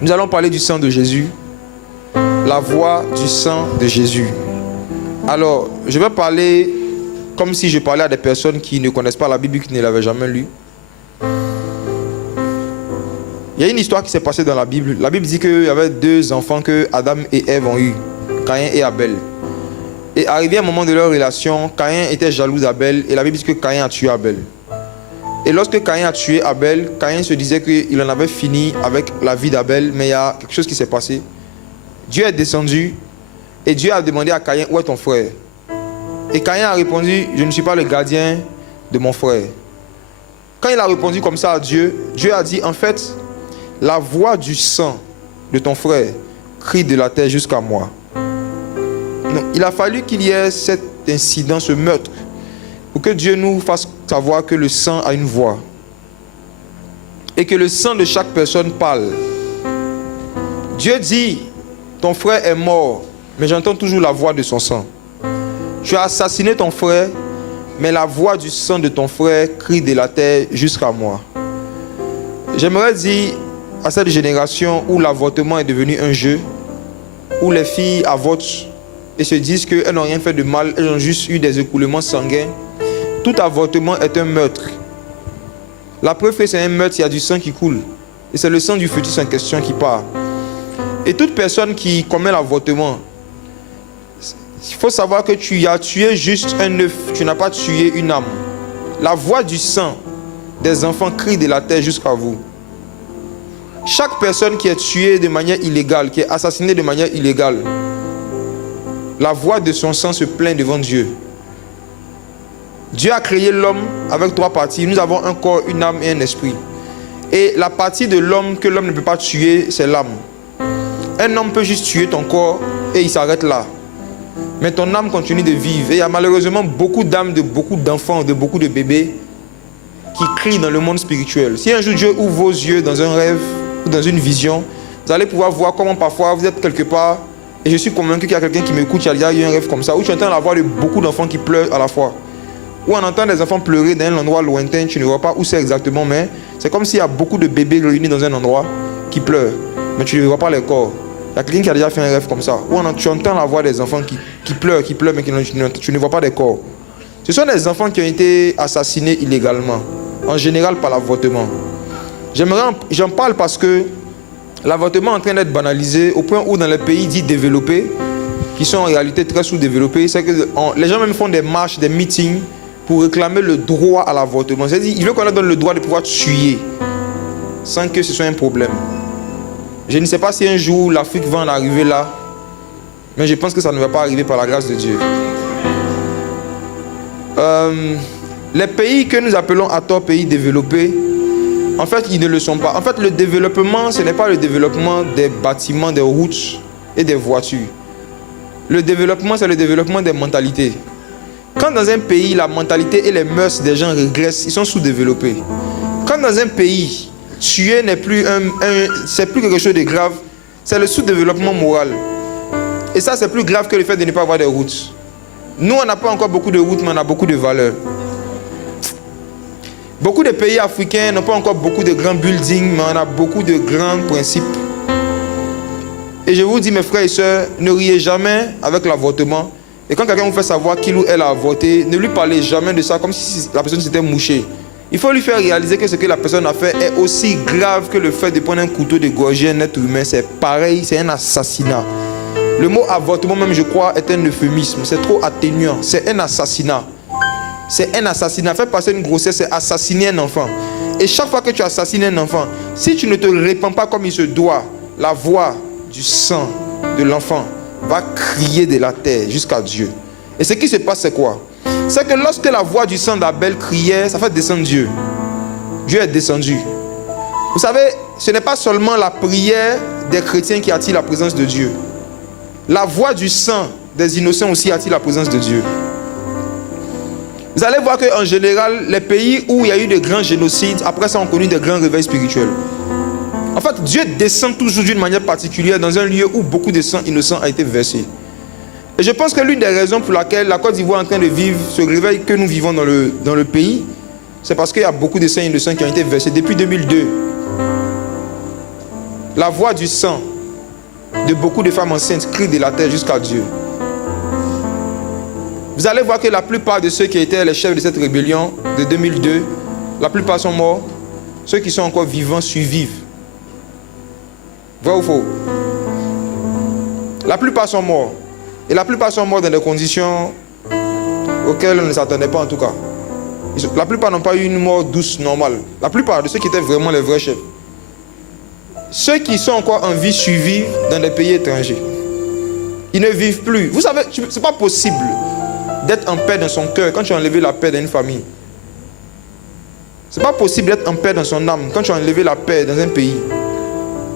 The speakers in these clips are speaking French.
Nous allons parler du sang de Jésus, la voix du sang de Jésus. Alors, je vais parler comme si je parlais à des personnes qui ne connaissent pas la Bible, qui ne l'avaient jamais lue. Il y a une histoire qui s'est passée dans la Bible. La Bible dit qu'il y avait deux enfants que Adam et Ève ont eu, Caïn et Abel. Et arrivé à un moment de leur relation, Caïn était jaloux d'Abel et la Bible dit que Caïn a tué Abel. Et lorsque Caïn a tué Abel, Caïn se disait qu'il en avait fini avec la vie d'Abel, mais il y a quelque chose qui s'est passé. Dieu est descendu et Dieu a demandé à Caïn, où est ton frère? Et Caïn a répondu, je ne suis pas le gardien de mon frère. Quand il a répondu comme ça à Dieu, Dieu a dit, en fait, la voix du sang de ton frère crie de la terre jusqu'à moi. Donc, il a fallu qu'il y ait cet incident, ce meurtre, pour que Dieu nous fasse savoir que le sang a une voix. Et que le sang de chaque personne parle. Dieu dit, ton frère est mort, mais j'entends toujours la voix de son sang. Tu as assassiné ton frère, mais la voix du sang de ton frère crie de la terre jusqu'à moi. J'aimerais dire à cette génération où l'avortement est devenu un jeu, où les filles avortent et se disent qu'elles n'ont rien fait de mal, elles ont juste eu des écoulements sanguins. Tout avortement est un meurtre. La preuve que c'est un meurtre, il y a du sang qui coule. Et c'est le sang du fœtus en question qui part. Et toute personne qui commet l'avortement, il faut savoir que tu as tué juste un œuf, tu n'as pas tué une âme. La voix du sang des enfants crie de la terre jusqu'à vous. Chaque personne qui est tuée de manière illégale, qui est assassinée de manière illégale, la voix de son sang se plaint devant Dieu. Dieu a créé l'homme avec trois parties. Nous avons un corps, une âme et un esprit. Et la partie de l'homme que l'homme ne peut pas tuer, c'est l'âme. Un homme peut juste tuer ton corps et il s'arrête là. Mais ton âme continue de vivre. Et il y a malheureusement beaucoup d'âmes, de beaucoup d'enfants, de beaucoup de bébés qui crient dans le monde spirituel. Si un jour Dieu ouvre vos yeux dans un rêve ou dans une vision, vous allez pouvoir voir comment parfois vous êtes quelque part. Et je suis convaincu qu'il y a quelqu'un qui m'écoute, il y a eu un rêve comme ça, où tu entends la voix de beaucoup d'enfants qui pleurent à la fois. Ou on entend des enfants pleurer dans un endroit lointain, tu ne vois pas où c'est exactement, mais c'est comme s'il y a beaucoup de bébés réunis dans un endroit qui pleurent, mais tu ne vois pas les corps. Il y a quelqu'un qui a déjà fait un rêve comme ça, où tu entends la voix des enfants qui pleurent, mais tu ne vois pas des corps. Ce sont des enfants qui ont été assassinés illégalement, en général par l'avortement. J'en parle parce que l'avortement est en train d'être banalisé au point où dans les pays dits développés, qui sont en réalité très sous-développés, c'est que les gens même font des marches, des meetings pour réclamer le droit à l'avortement. C'est-à-dire qu'ils veulent qu'on leur donne le droit de pouvoir tuer sans que ce soit un problème. Je ne sais pas si un jour l'Afrique va en arriver là, mais je pense que ça ne va pas arriver par la grâce de Dieu. Les pays que nous appelons à tort pays développés, en fait, ils ne le sont pas. En fait, le développement, ce n'est pas le développement des bâtiments, des routes et des voitures. Le développement, c'est le développement des mentalités. Quand dans un pays, la mentalité et les mœurs des gens régressent, ils sont sous-développés. Quand dans un pays, tuer n'est plus c'est plus quelque chose de grave, c'est le sous-développement moral. Et ça, c'est plus grave que le fait de ne pas avoir de routes. Nous, on n'a pas encore beaucoup de routes, mais on a beaucoup de valeurs. Beaucoup de pays africains n'ont pas encore beaucoup de grands buildings, mais on a beaucoup de grands principes. Et je vous dis, mes frères et sœurs, ne riez jamais avec l'avortement. Et quand quelqu'un vous fait savoir qu'il ou elle a avorté, ne lui parlez jamais de ça comme si la personne s'était mouchée. Il faut lui faire réaliser que ce que la personne a fait est aussi grave que le fait de prendre un couteau de gorger un être humain. C'est pareil, c'est un assassinat. Le mot avortement même, je crois, est un euphémisme. C'est trop atténuant. C'est un assassinat. C'est un assassinat. Faire passer une grossesse, c'est assassiner un enfant. Et chaque fois que tu assassines un enfant, si tu ne te répands pas comme il se doit, la voix du sang de l'enfant va crier de la terre jusqu'à Dieu. Et ce qui se passe, c'est quoi? C'est que lorsque la voix du sang d'Abel criait, ça fait descendre Dieu. Dieu est descendu. Vous savez, ce n'est pas seulement la prière des chrétiens qui attire la présence de Dieu. La voix du sang des innocents aussi attire la présence de Dieu. Vous allez voir qu'en général, les pays où il y a eu de grands génocides, après ça, ont connu de grands réveils spirituels. En fait, Dieu descend toujours d'une manière particulière dans un lieu où beaucoup de sang innocent a été versé. Et je pense que l'une des raisons pour laquelle la Côte d'Ivoire est en train de vivre ce réveil que nous vivons dans le pays, c'est parce qu'il y a beaucoup de sang innocents qui ont été versés depuis 2002. La voix du sang de beaucoup de femmes enceintes crie de la terre jusqu'à Dieu. Vous allez voir que la plupart de ceux qui étaient les chefs de cette rébellion de 2002, la plupart sont morts. Ceux qui sont encore vivants survivent. Vrai ou faux? La plupart sont morts. Et la plupart sont morts dans des conditions auxquelles on ne s'attendait pas en tout cas. La plupart n'ont pas eu une mort douce, normale. La plupart de ceux qui étaient vraiment les vrais chefs. Ceux qui sont encore en vie survivent dans des pays étrangers. Ils ne vivent plus. Vous savez, ce n'est pas possible d'être en paix dans son cœur quand tu as enlevé la paix dans une famille. Ce n'est pas possible d'être en paix dans son âme quand tu as enlevé la paix dans un pays.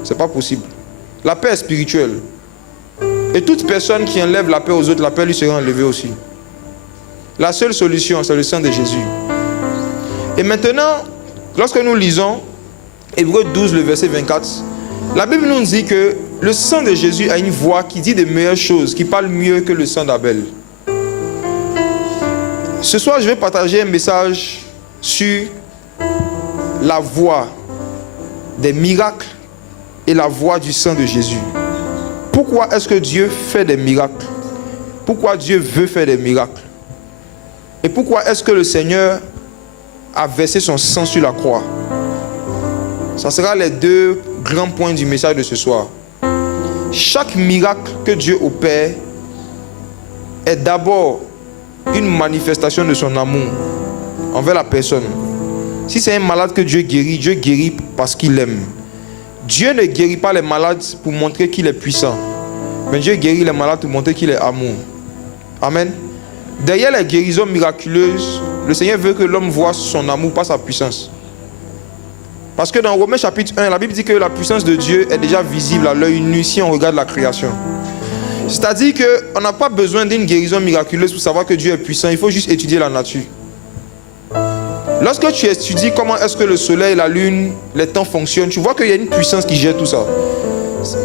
Ce n'est pas possible. La paix est spirituelle. Et toute personne qui enlève la paix aux autres, la paix lui sera enlevée aussi. La seule solution, c'est le sang de Jésus. Et maintenant, lorsque nous lisons Hébreux 12, le verset 24, la Bible nous dit que le sang de Jésus a une voix qui dit de meilleures choses, qui parle mieux que le sang d'Abel. Ce soir, je vais partager un message sur la voix des miracles et la voix du sang de Jésus. Pourquoi est-ce que Dieu fait des miracles? Pourquoi Dieu veut faire des miracles? Et pourquoi est-ce que le Seigneur a versé son sang sur la croix? Ça sera les deux grands points du message de ce soir. Chaque miracle que Dieu opère est d'abord une manifestation de son amour envers la personne. Si c'est un malade que Dieu guérit parce qu'il aime. Dieu ne guérit pas les malades pour montrer qu'il est puissant. Mais Dieu guérit les malades pour montrer qu'il est amour. Amen. Derrière les guérisons miraculeuses, le Seigneur veut que l'homme voie son amour, pas sa puissance. Parce que dans Romains chapitre 1, la Bible dit que la puissance de Dieu est déjà visible à l'œil nu si on regarde la création. C'est-à-dire qu'on n'a pas besoin d'une guérison miraculeuse pour savoir que Dieu est puissant. Il faut juste étudier la nature. Lorsque tu étudies comment est-ce que le soleil, la lune, les temps fonctionnent, tu vois qu'il y a une puissance qui gère tout ça.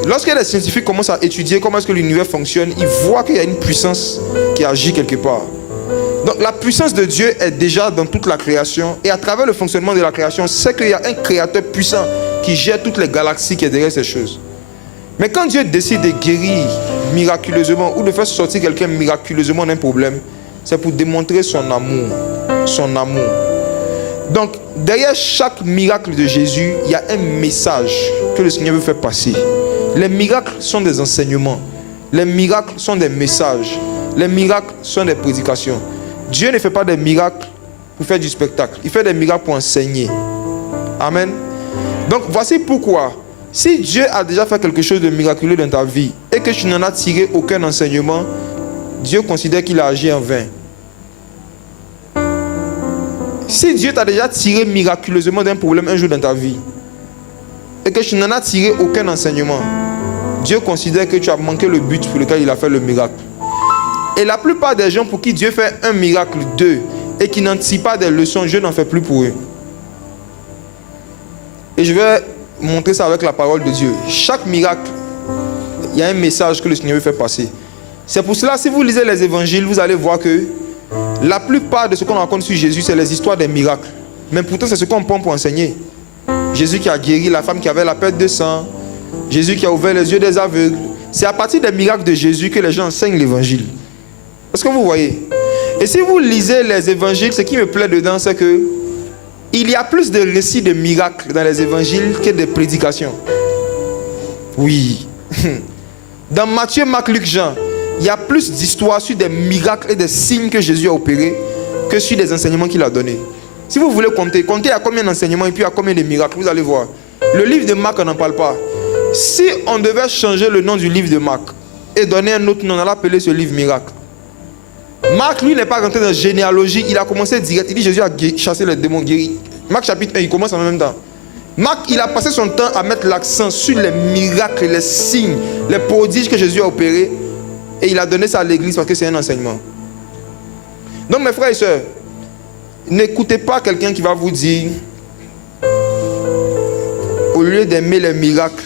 Lorsque les scientifiques commencent à étudier comment est-ce que l'univers fonctionne, ils voient qu'il y a une puissance qui agit quelque part. Donc la puissance de Dieu est déjà dans toute la création. Et à travers le fonctionnement de la création, c'est qu'il y a un créateur puissant qui gère toutes les galaxies qui est derrière ces choses. Mais quand Dieu décide de guérir miraculeusement ou de faire sortir quelqu'un miraculeusement d'un problème, c'est pour démontrer son amour. Son amour. Donc, derrière chaque miracle de Jésus, il y a un message que le Seigneur veut faire passer. Les miracles sont des enseignements. Les miracles sont des messages. Les miracles sont des prédications. Dieu ne fait pas des miracles pour faire du spectacle. Il fait des miracles pour enseigner. Amen. Donc, voici pourquoi. Si Dieu a déjà fait quelque chose de miraculeux dans ta vie et que tu n'en as tiré aucun enseignement, Dieu considère qu'il a agi en vain. Si Dieu t'a déjà tiré miraculeusement d'un problème un jour dans ta vie et que tu n'en as tiré aucun enseignement, Dieu considère que tu as manqué le but pour lequel il a fait le miracle. Et la plupart des gens pour qui Dieu fait un miracle, deux, et qui n'en tirent pas des leçons, Dieu n'en fait plus pour eux. Et je vais montrer ça avec la parole de Dieu. Chaque miracle, il y a un message que le Seigneur veut faire passer. C'est pour cela, si vous lisez les évangiles, vous allez voir que la plupart de ce qu'on raconte sur Jésus, c'est les histoires des miracles. Mais pourtant, c'est ce qu'on prend pour enseigner. Jésus qui a guéri la femme qui avait la perte de sang. Jésus qui a ouvert les yeux des aveugles. C'est à partir des miracles de Jésus que les gens enseignent l'évangile. Est-ce que vous voyez? Et si vous lisez les évangiles, ce qui me plaît dedans, c'est que il y a plus de récits de miracles dans les évangiles que de prédications. Oui. Dans Matthieu, Marc, Luc, Jean, il y a plus d'histoires sur des miracles et des signes que Jésus a opérés que sur des enseignements qu'il a donnés. Si vous voulez compter à combien d'enseignements et puis à combien de miracles, vous allez voir. Le livre de Marc, on n'en parle pas. Si on devait changer le nom du livre de Marc et donner un autre nom, on allait appeler ce livre miracle. Marc, lui, n'est pas rentré dans la généalogie. Il a commencé direct. Il dit Jésus a chassé les démons guéris. Marc chapitre 1, il commence en même temps. Marc, il a passé son temps à mettre l'accent sur les miracles, les signes, les prodiges que Jésus a opérés. Et il a donné ça à l'église parce que c'est un enseignement. Donc mes frères et sœurs, n'écoutez pas quelqu'un qui va vous dire, au lieu d'aimer les miracles,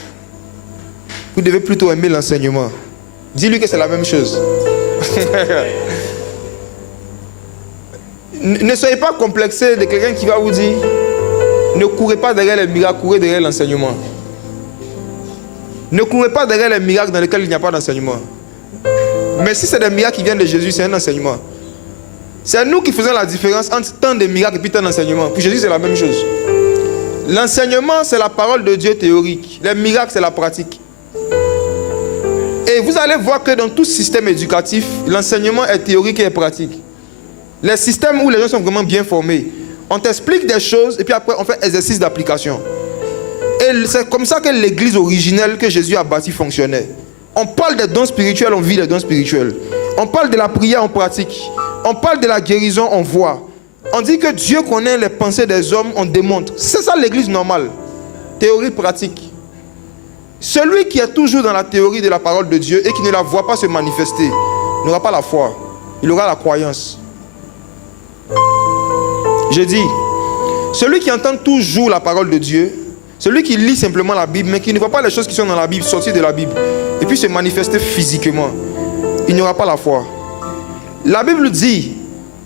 vous devez plutôt aimer l'enseignement. Dis-lui que c'est la même chose. Ne soyez pas complexé de quelqu'un qui va vous dire, ne courez pas derrière les miracles, courez derrière l'enseignement. Ne courez pas derrière les miracles dans lesquels il n'y a pas d'enseignement. Mais si c'est des miracles qui viennent de Jésus, c'est un enseignement. C'est nous qui faisons la différence entre tant de miracles et puis tant d'enseignements. Pour Jésus, c'est la même chose. L'enseignement, c'est la parole de Dieu théorique. Les miracles, c'est la pratique. Et vous allez voir que dans tout système éducatif, l'enseignement est théorique et pratique. Les systèmes où les gens sont vraiment bien formés, on t'explique des choses et puis après on fait exercice d'application. Et c'est comme ça que l'église originelle que Jésus a bâtie fonctionnait. On parle des dons spirituels, on vit les dons spirituels. On parle de la prière, on pratique. On parle de la guérison, on voit. On dit que Dieu connaît les pensées des hommes, on démontre. C'est ça l'église normale. Théorie, pratique. Celui qui est toujours dans la théorie de la parole de Dieu et qui ne la voit pas se manifester, n'aura pas la foi. Il aura la croyance. Je dis, celui qui entend toujours la parole de Dieu, celui qui lit simplement la Bible, mais qui ne voit pas les choses qui sont dans la Bible, sortir de la Bible, et puis se manifester physiquement, il n'aura pas la foi. La Bible dit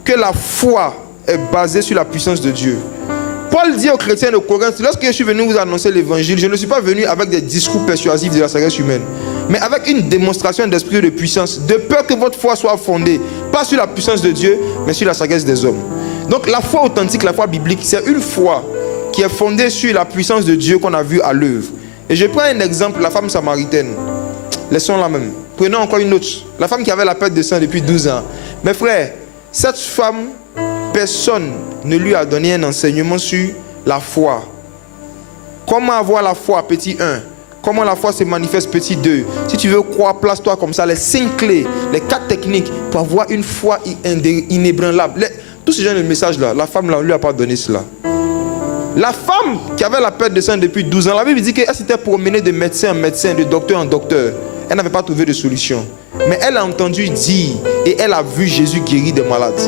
que la foi est basée sur la puissance de Dieu. Paul dit aux chrétiens de Corinthe, lorsque je suis venu vous annoncer l'évangile, je ne suis pas venu avec des discours persuasifs de la sagesse humaine, mais avec une démonstration d'esprit et de puissance, de peur que votre foi soit fondée, pas sur la puissance de Dieu, mais sur la sagesse des hommes. Donc la foi authentique, la foi biblique, c'est une foi qui est fondée sur la puissance de Dieu qu'on a vue à l'œuvre. Et je prends un exemple, la femme samaritaine. Laissons-la même. Prenons encore une autre. La femme qui avait la perte de sang depuis 12 ans. Mes frères, cette femme, personne ne lui a donné un enseignement sur la foi. Comment avoir la foi, petit 1. Comment la foi se manifeste, petit 2. Si tu veux croire, place-toi comme ça. Les 5 clés, les 4 techniques pour avoir une foi inébranlable. Tous ces gens de messages-là, la femme ne lui a pas donné cela. La femme qui avait la perte de sang depuis 12 ans, la Bible dit qu'elle s'était promenée de médecin en médecin, de docteur en docteur. Elle n'avait pas trouvé de solution. Mais elle a entendu dire et elle a vu Jésus guérir des malades.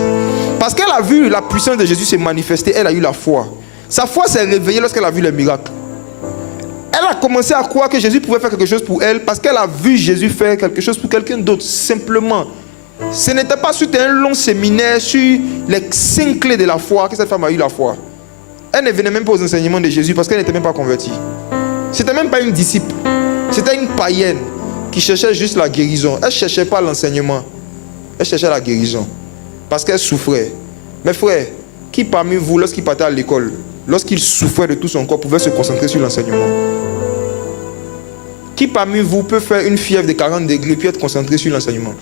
Parce qu'elle a vu la puissance de Jésus se manifester, elle a eu la foi. Sa foi s'est réveillée lorsqu'elle a vu les miracles. Elle a commencé à croire que Jésus pouvait faire quelque chose pour elle parce qu'elle a vu Jésus faire quelque chose pour quelqu'un d'autre, simplement. Ce n'était pas suite à un long séminaire sur les 5 clés de la foi que cette femme a eu la foi. Elle ne venait même pas aux enseignements de Jésus parce qu'elle n'était même pas convertie. C'était même pas une disciple. C'était une païenne qui cherchait juste la guérison. Elle ne cherchait pas l'enseignement. Elle cherchait la guérison. Parce qu'elle souffrait. Mes frères, qui parmi vous, lorsqu'il partait à l'école, lorsqu'il souffrait de tout son corps, pouvait se concentrer sur l'enseignement? Qui parmi vous peut faire une fièvre de 40 degrés puis être concentré sur l'enseignement?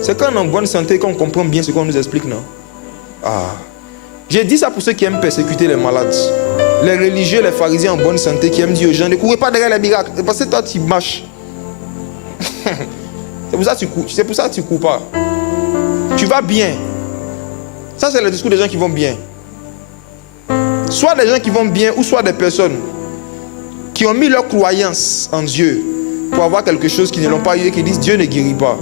C'est quand on est en bonne santé qu'on comprend bien ce qu'on nous explique, non? J'ai dit ça pour ceux qui aiment persécuter les malades. Les religieux, les pharisiens en bonne santé qui aiment dire aux gens, ne courez pas derrière les miracles. C'est parce que toi tu marches. C'est pour ça que tu cours. C'est pour ça que tu cours pas. Tu vas bien. Ça c'est le discours des gens qui vont bien. Soit des gens qui vont bien ou soit des personnes qui ont mis leur croyance en Dieu pour avoir quelque chose qu'ils ne l'ont pas eu et qui disent Dieu ne guérit pas.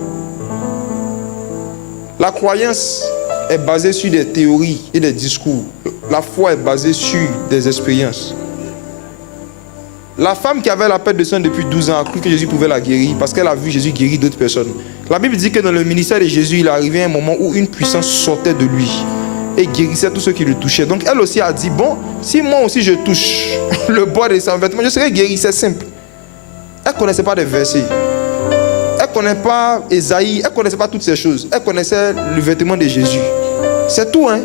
La croyance est basée sur des théories et des discours. La foi est basée sur des expériences. La femme qui avait la perte de sang depuis 12 ans a cru que Jésus pouvait la guérir parce qu'elle a vu Jésus guérir d'autres personnes. La Bible dit que dans le ministère de Jésus, il est arrivé un moment où une puissance sortait de lui et guérissait tous ceux qui le touchaient. Donc elle aussi a dit, bon, si moi aussi je touche le bord de son vêtement, je serai guéri, c'est simple. Elle ne connaissait pas des versets. Elle ne connaissait pas Ésaïe, elle ne connaissait pas toutes ces choses. Elle connaissait le vêtement de Jésus. C'est tout, hein.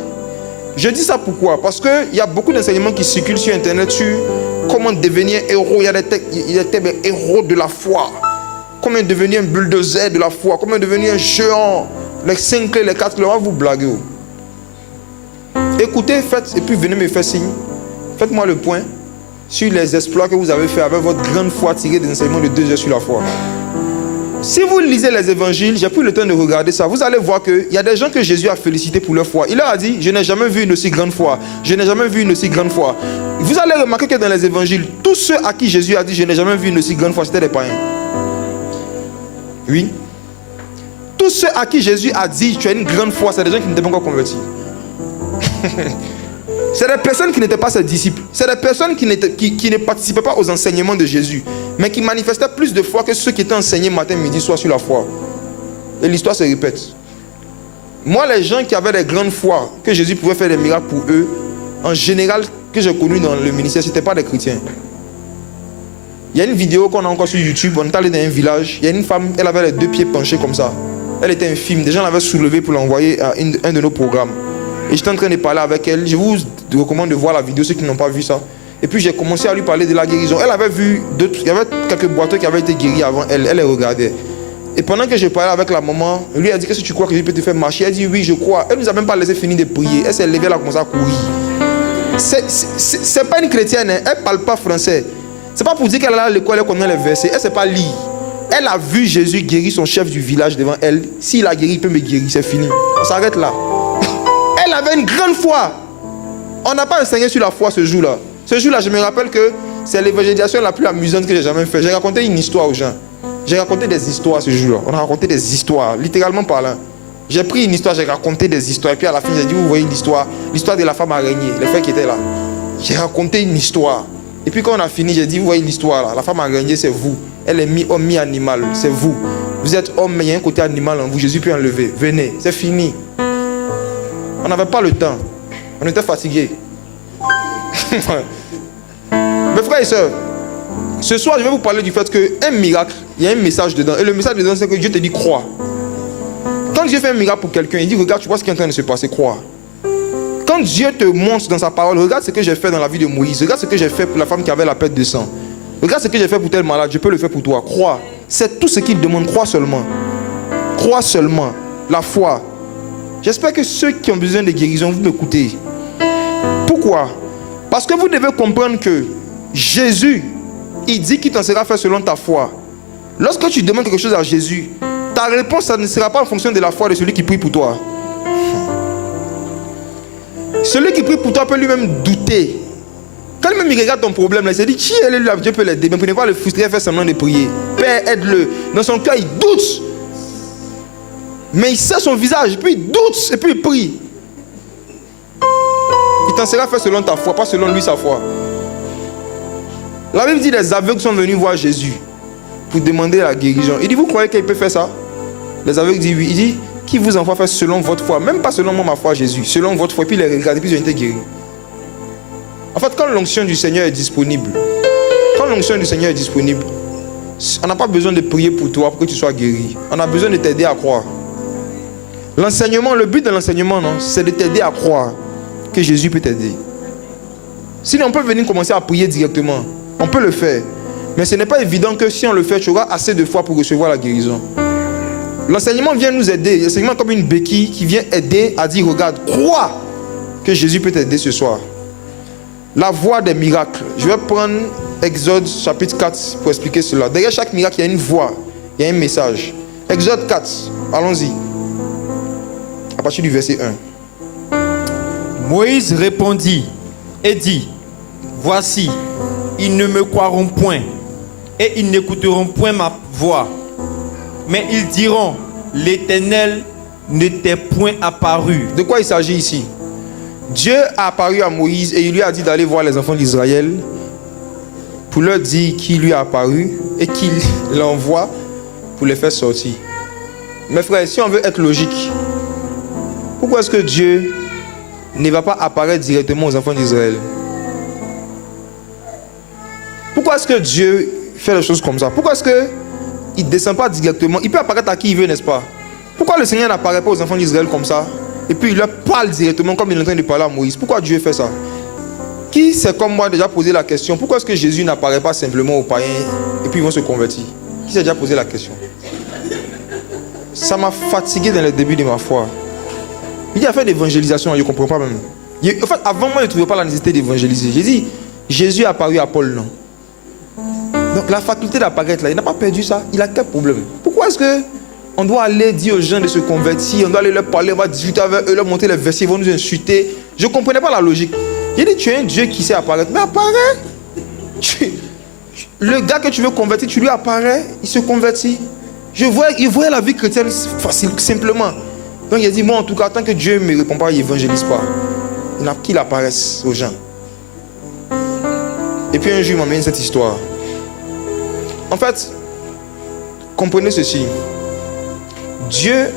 Je dis ça pourquoi? Parce qu'il y a beaucoup d'enseignements qui circulent sur Internet sur comment devenir héros. Il y a des héros de la foi. Comment devenir un bulldozer de la foi. Comment devenir un géant. Les 5 clés, les 4 clés, on va vous blaguer. Écoutez, faites, et puis venez me faire signe. Faites-moi le point sur les exploits que vous avez fait avec votre grande foi tirée des enseignements de 2 heures sur la foi. Si vous lisez les évangiles, j'ai pris le temps de regarder ça, vous allez voir qu'il y a des gens que Jésus a félicités pour leur foi. Il leur a dit, je n'ai jamais vu une aussi grande foi. Je n'ai jamais vu une aussi grande foi. Vous allez remarquer que dans les évangiles, tous ceux à qui Jésus a dit, je n'ai jamais vu une aussi grande foi, c'était des païens. Oui. Tous ceux à qui Jésus a dit, tu as une grande foi, c'est des gens qui n'étaient pas encore convertis. C'est des personnes qui n'étaient pas ses disciples. C'est des personnes qui ne participaient pas aux enseignements de Jésus, mais qui manifestaient plus de foi que ceux qui étaient enseignés matin, midi, soir sur la foi. Et l'histoire se répète. Moi, les gens qui avaient des grandes foi, que Jésus pouvait faire des miracles pour eux, en général, que j'ai connu dans le ministère, ce n'étaient pas des chrétiens. Il y a une vidéo qu'on a encore sur YouTube, on est allé dans un village, il y a une femme, elle avait les 2 pieds penchés comme ça. Elle était infime, des gens l'avaient soulevée pour l'envoyer à un de nos programmes. Et j'étais en train de parler avec elle, je vous recommande de voir la vidéo, ceux qui n'ont pas vu ça. Et puis j'ai commencé à lui parler de la guérison. Elle avait vu d'autres, il y avait quelques boiteux qui avaient été guéris avant elle, elle les regardait. Et pendant que je parlais avec la maman, lui a dit, qu'est-ce que tu crois que Dieu peut te faire marcher? Elle dit, oui, je crois. Elle ne nous a même pas laissé finir de prier. Elle s'est levée, elle a commencé à courir. C'est pas une chrétienne, hein. Elle ne parle pas français. C'est pas pour dire qu'elle est à l'école, elle connaît les versets. Elle ne sait pas lire. Elle a vu Jésus guérir son chef du village devant elle. S'il a guéri, il peut me guérir, c'est fini. On s'arrête là. Elle avait une grande foi. On n'a pas enseigné sur la foi ce jour-là. Ce jour-là, je me rappelle que c'est l'évangélisation la plus amusante que j'ai jamais faite. J'ai raconté une histoire aux gens. J'ai raconté des histoires ce jour-là. On a raconté des histoires, littéralement parlant. J'ai pris une histoire, j'ai raconté des histoires. Et puis à la fin, j'ai dit, vous voyez l'histoire de la femme araignée, les frères qui étaient là. J'ai raconté une histoire. Et puis quand on a fini, j'ai dit, vous voyez l'histoire là. La femme araignée, c'est vous. Elle est mi-homme, mi-animal. C'est vous. Vous êtes homme, mais il y a un côté animal en vous. Jésus peut enlever. Venez, c'est fini. On n'avait pas le temps. On était fatigués. Mes frères et sœurs, ce soir, je vais vous parler du fait qu'un miracle, il y a un message dedans. Et le message dedans, c'est que Dieu te dit crois. Quand Dieu fait un miracle pour quelqu'un, il dit regarde, tu vois ce qui est en train de se passer, crois. Quand Dieu te montre dans sa parole, regarde ce que j'ai fait dans la vie de Moïse, regarde ce que j'ai fait pour la femme qui avait la perte de sang. Regarde ce que j'ai fait pour tel malade, je peux le faire pour toi. Crois. C'est tout ce qu'il demande, crois seulement. Crois seulement. La foi. J'espère que ceux qui ont besoin de guérison, vous m'écoutez. Pourquoi? Parce que vous devez comprendre que Jésus, il dit qu'il t'en sera fait selon ta foi. Lorsque tu demandes quelque chose à Jésus, ta réponse, ça ne sera pas en fonction de la foi de celui qui prie pour toi. Celui qui prie pour toi peut lui-même douter. Quand même il regarde ton problème, là, il se dit, Dieu peut l'aider, mais vous ne pouvez pas le frustrer, faire semblant de prier. Père, aide-le. Dans son cœur, il doute. Mais il sait son visage, puis il doute, et puis il prie. Il t'en sera fait selon ta foi, pas selon lui sa foi. La Bible dit les aveugles sont venus voir Jésus pour demander la guérison. Il dit, vous croyez qu'il peut faire ça? Les aveugles disent oui. Il dit, qui vous envoie faire selon votre foi? Même pas selon moi, ma foi, Jésus. Selon votre foi. Et puis les regarder, puis ils ont été guéris. En fait, quand l'onction du Seigneur est disponible, on n'a pas besoin de prier pour toi pour que tu sois guéri. On a besoin de t'aider à croire. L'enseignement, le but de l'enseignement, non, c'est de t'aider à croire que Jésus peut t'aider. Sinon, on peut venir commencer à prier directement. On peut le faire. Mais ce n'est pas évident que si on le fait, tu auras assez de foi pour recevoir la guérison. L'enseignement vient nous aider. L'enseignement est comme une béquille qui vient aider à dire, regarde, crois que Jésus peut t'aider ce soir. La voie des miracles. Je vais prendre Exode chapitre 4 pour expliquer cela. Derrière chaque miracle, il y a une voix, il y a un message. Exode 4, allons-y. À partir du verset 1. Moïse répondit et dit, voici, ils ne me croiront point et ils n'écouteront point ma voix. Mais ils diront, l'Éternel ne t'est point apparu. De quoi il s'agit ici? Dieu a apparu à Moïse et il lui a dit d'aller voir les enfants d'Israël pour leur dire qu'il lui a apparu et qu'il l'envoie pour les faire sortir. Mes frères, si on veut être logique, pourquoi est-ce que Dieu ne va pas apparaître directement aux enfants d'Israël? Pourquoi est-ce que Dieu fait les choses comme ça? Pourquoi est-ce qu'il ne descend pas directement? Il peut apparaître à qui il veut, n'est-ce pas? Pourquoi le Seigneur n'apparaît pas aux enfants d'Israël comme ça? Et puis il leur parle directement comme il est en train de parler à Moïse. Pourquoi Dieu fait ça? Qui, c'est comme moi, déjà posé la question, pourquoi est-ce que Jésus n'apparaît pas simplement aux païens et puis ils vont se convertir? Qui s'est déjà posé la question? Ça m'a fatigué dans le début de ma foi. Il a fait l'évangélisation, je ne comprends pas même. En fait, avant moi, je ne trouvais pas la nécessité d'évangéliser. J'ai dit, Jésus est apparu à Paul, non? Donc la faculté d'apparaître là, il n'a pas perdu ça. Il a quel problème? Pourquoi est-ce que on doit aller dire aux gens de se convertir, on doit aller leur parler, on va discuter avec eux, leur montrer les versets, ils vont nous insulter? Je ne comprenais pas la logique. J'ai dit, tu es un Dieu qui sait apparaître. Mais apparaît. Le gars que tu veux convertir, tu lui apparais, il se convertit. Il voyait la vie chrétienne facile, simplement. Donc il a dit, moi en tout cas, tant que Dieu ne me répond pas, il n'évangélise pas. Il n'a qu'il apparaisse aux gens. Et puis un jour, il m'amène cette histoire. En fait, comprenez ceci. Dieu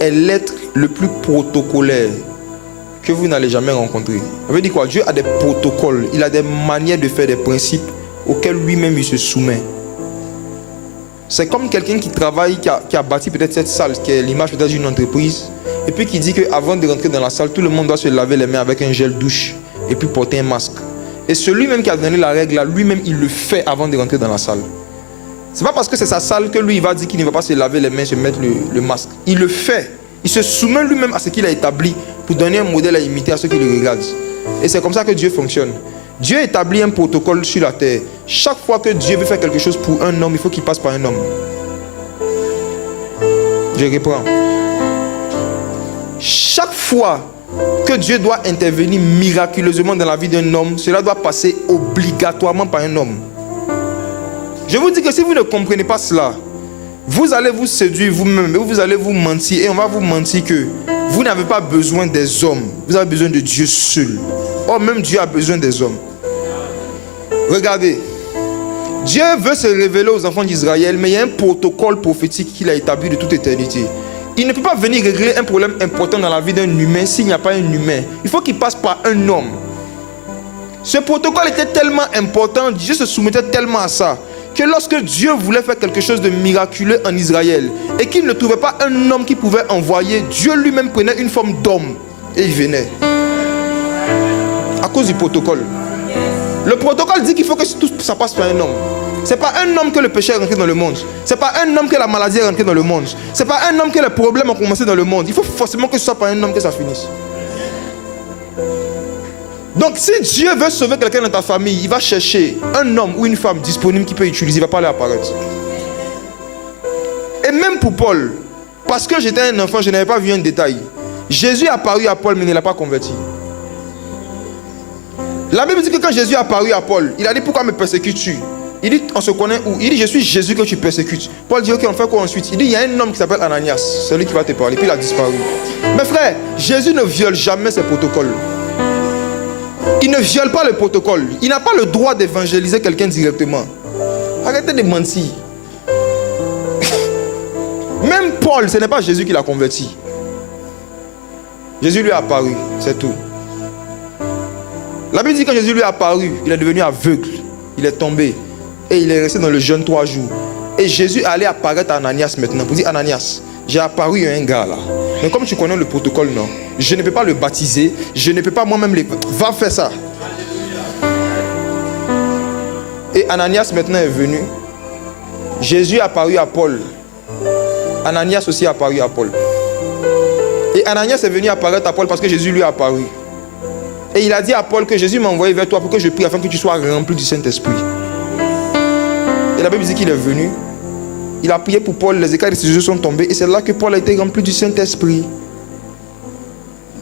est l'être le plus protocolaire que vous n'allez jamais rencontrer. Ça veut dire quoi? Dieu a des protocoles, il a des manières de faire, des principes auquel lui-même il se soumet. C'est comme quelqu'un qui travaille, qui a bâti peut-être cette salle, qui est l'image peut-être d'une entreprise, et puis qui dit qu'avant de rentrer dans la salle, tout le monde doit se laver les mains avec un gel douche, et puis porter un masque. Et celui-même qui a donné la règle, là, lui-même, il le fait avant de rentrer dans la salle. C'est pas parce que c'est sa salle que lui, il va dire qu'il ne va pas se laver les mains, se mettre le masque. Il le fait. Il se soumet lui-même à ce qu'il a établi pour donner un modèle à imiter à ceux qui le regardent. Et c'est comme ça que Dieu fonctionne. Dieu établit un protocole sur la terre. Chaque fois que Dieu veut faire quelque chose pour un homme, il faut qu'il passe par un homme. Je reprends. Chaque fois que Dieu doit intervenir miraculeusement dans la vie d'un homme, cela doit passer obligatoirement par un homme. Je vous dis que si vous ne comprenez pas cela, vous allez vous séduire vous-même, vous allez vous mentir et on va vous mentir que vous n'avez pas besoin des hommes, vous avez besoin de Dieu seul. Or même Dieu a besoin des hommes. Regardez, Dieu veut se révéler aux enfants d'Israël, mais il y a un protocole prophétique qu'il a établi de toute éternité. Il ne peut pas venir régler un problème important dans la vie d'un humain s'il n'y a pas un humain. Il faut qu'il passe par un homme. Ce protocole était tellement important, Dieu se soumettait tellement à ça, que lorsque Dieu voulait faire quelque chose de miraculeux en Israël et qu'il ne trouvait pas un homme qui pouvait envoyer, Dieu lui-même prenait une forme d'homme et il venait. À cause du protocole. Le protocole dit qu'il faut que tout ça passe par un homme. C'est pas un homme que le péché est rentré dans le monde. C'est pas un homme que la maladie est rentrée dans le monde. C'est pas un homme que les problèmes ont commencé dans le monde. Il faut forcément que ce soit par un homme que ça finisse. Donc si Dieu veut sauver quelqu'un dans ta famille, il va chercher un homme ou une femme disponible qui peut utiliser, il ne va pas aller apparaître. Et même pour Paul, parce que j'étais un enfant, je n'avais pas vu un détail. Jésus est apparu à Paul mais il ne l'a pas converti. La Bible dit que quand Jésus est apparu à Paul, il a dit pourquoi me persécutes-tu? Il dit on se connaît où? Il dit je suis Jésus que tu persécutes. Paul dit ok on fait quoi ensuite? Il dit il y a un homme qui s'appelle Ananias, c'est lui qui va te parler, puis il a disparu. Mes frères, Jésus ne viole jamais ses protocoles. Il ne viole pas le protocole. Il n'a pas le droit d'évangéliser quelqu'un directement. Arrêtez de mentir. Même Paul, ce n'est pas Jésus qui l'a converti. Jésus lui est apparu, c'est tout. La Bible dit que quand Jésus lui est apparu, il est devenu aveugle. Il est tombé. Et il est resté dans le jeûne 3 jours. Et Jésus allait apparaître à Ananias maintenant. Pour dire Ananias, j'ai apparu à un gars là. Mais comme tu connais le protocole, non, je ne peux pas le baptiser. Je ne peux pas moi-même le... Va faire ça. Et Ananias maintenant est venu. Jésus est apparu à Paul. Ananias aussi est apparu à Paul. Et Ananias est venu apparaître à Paul parce que Jésus lui est apparu. Et il a dit à Paul que Jésus m'a envoyé vers toi pour que je prie afin que tu sois rempli du Saint-Esprit. Et la Bible dit qu'il est venu. Il a prié pour Paul, les écailles de ses yeux sont tombés. Et c'est là que Paul a été rempli du Saint-Esprit.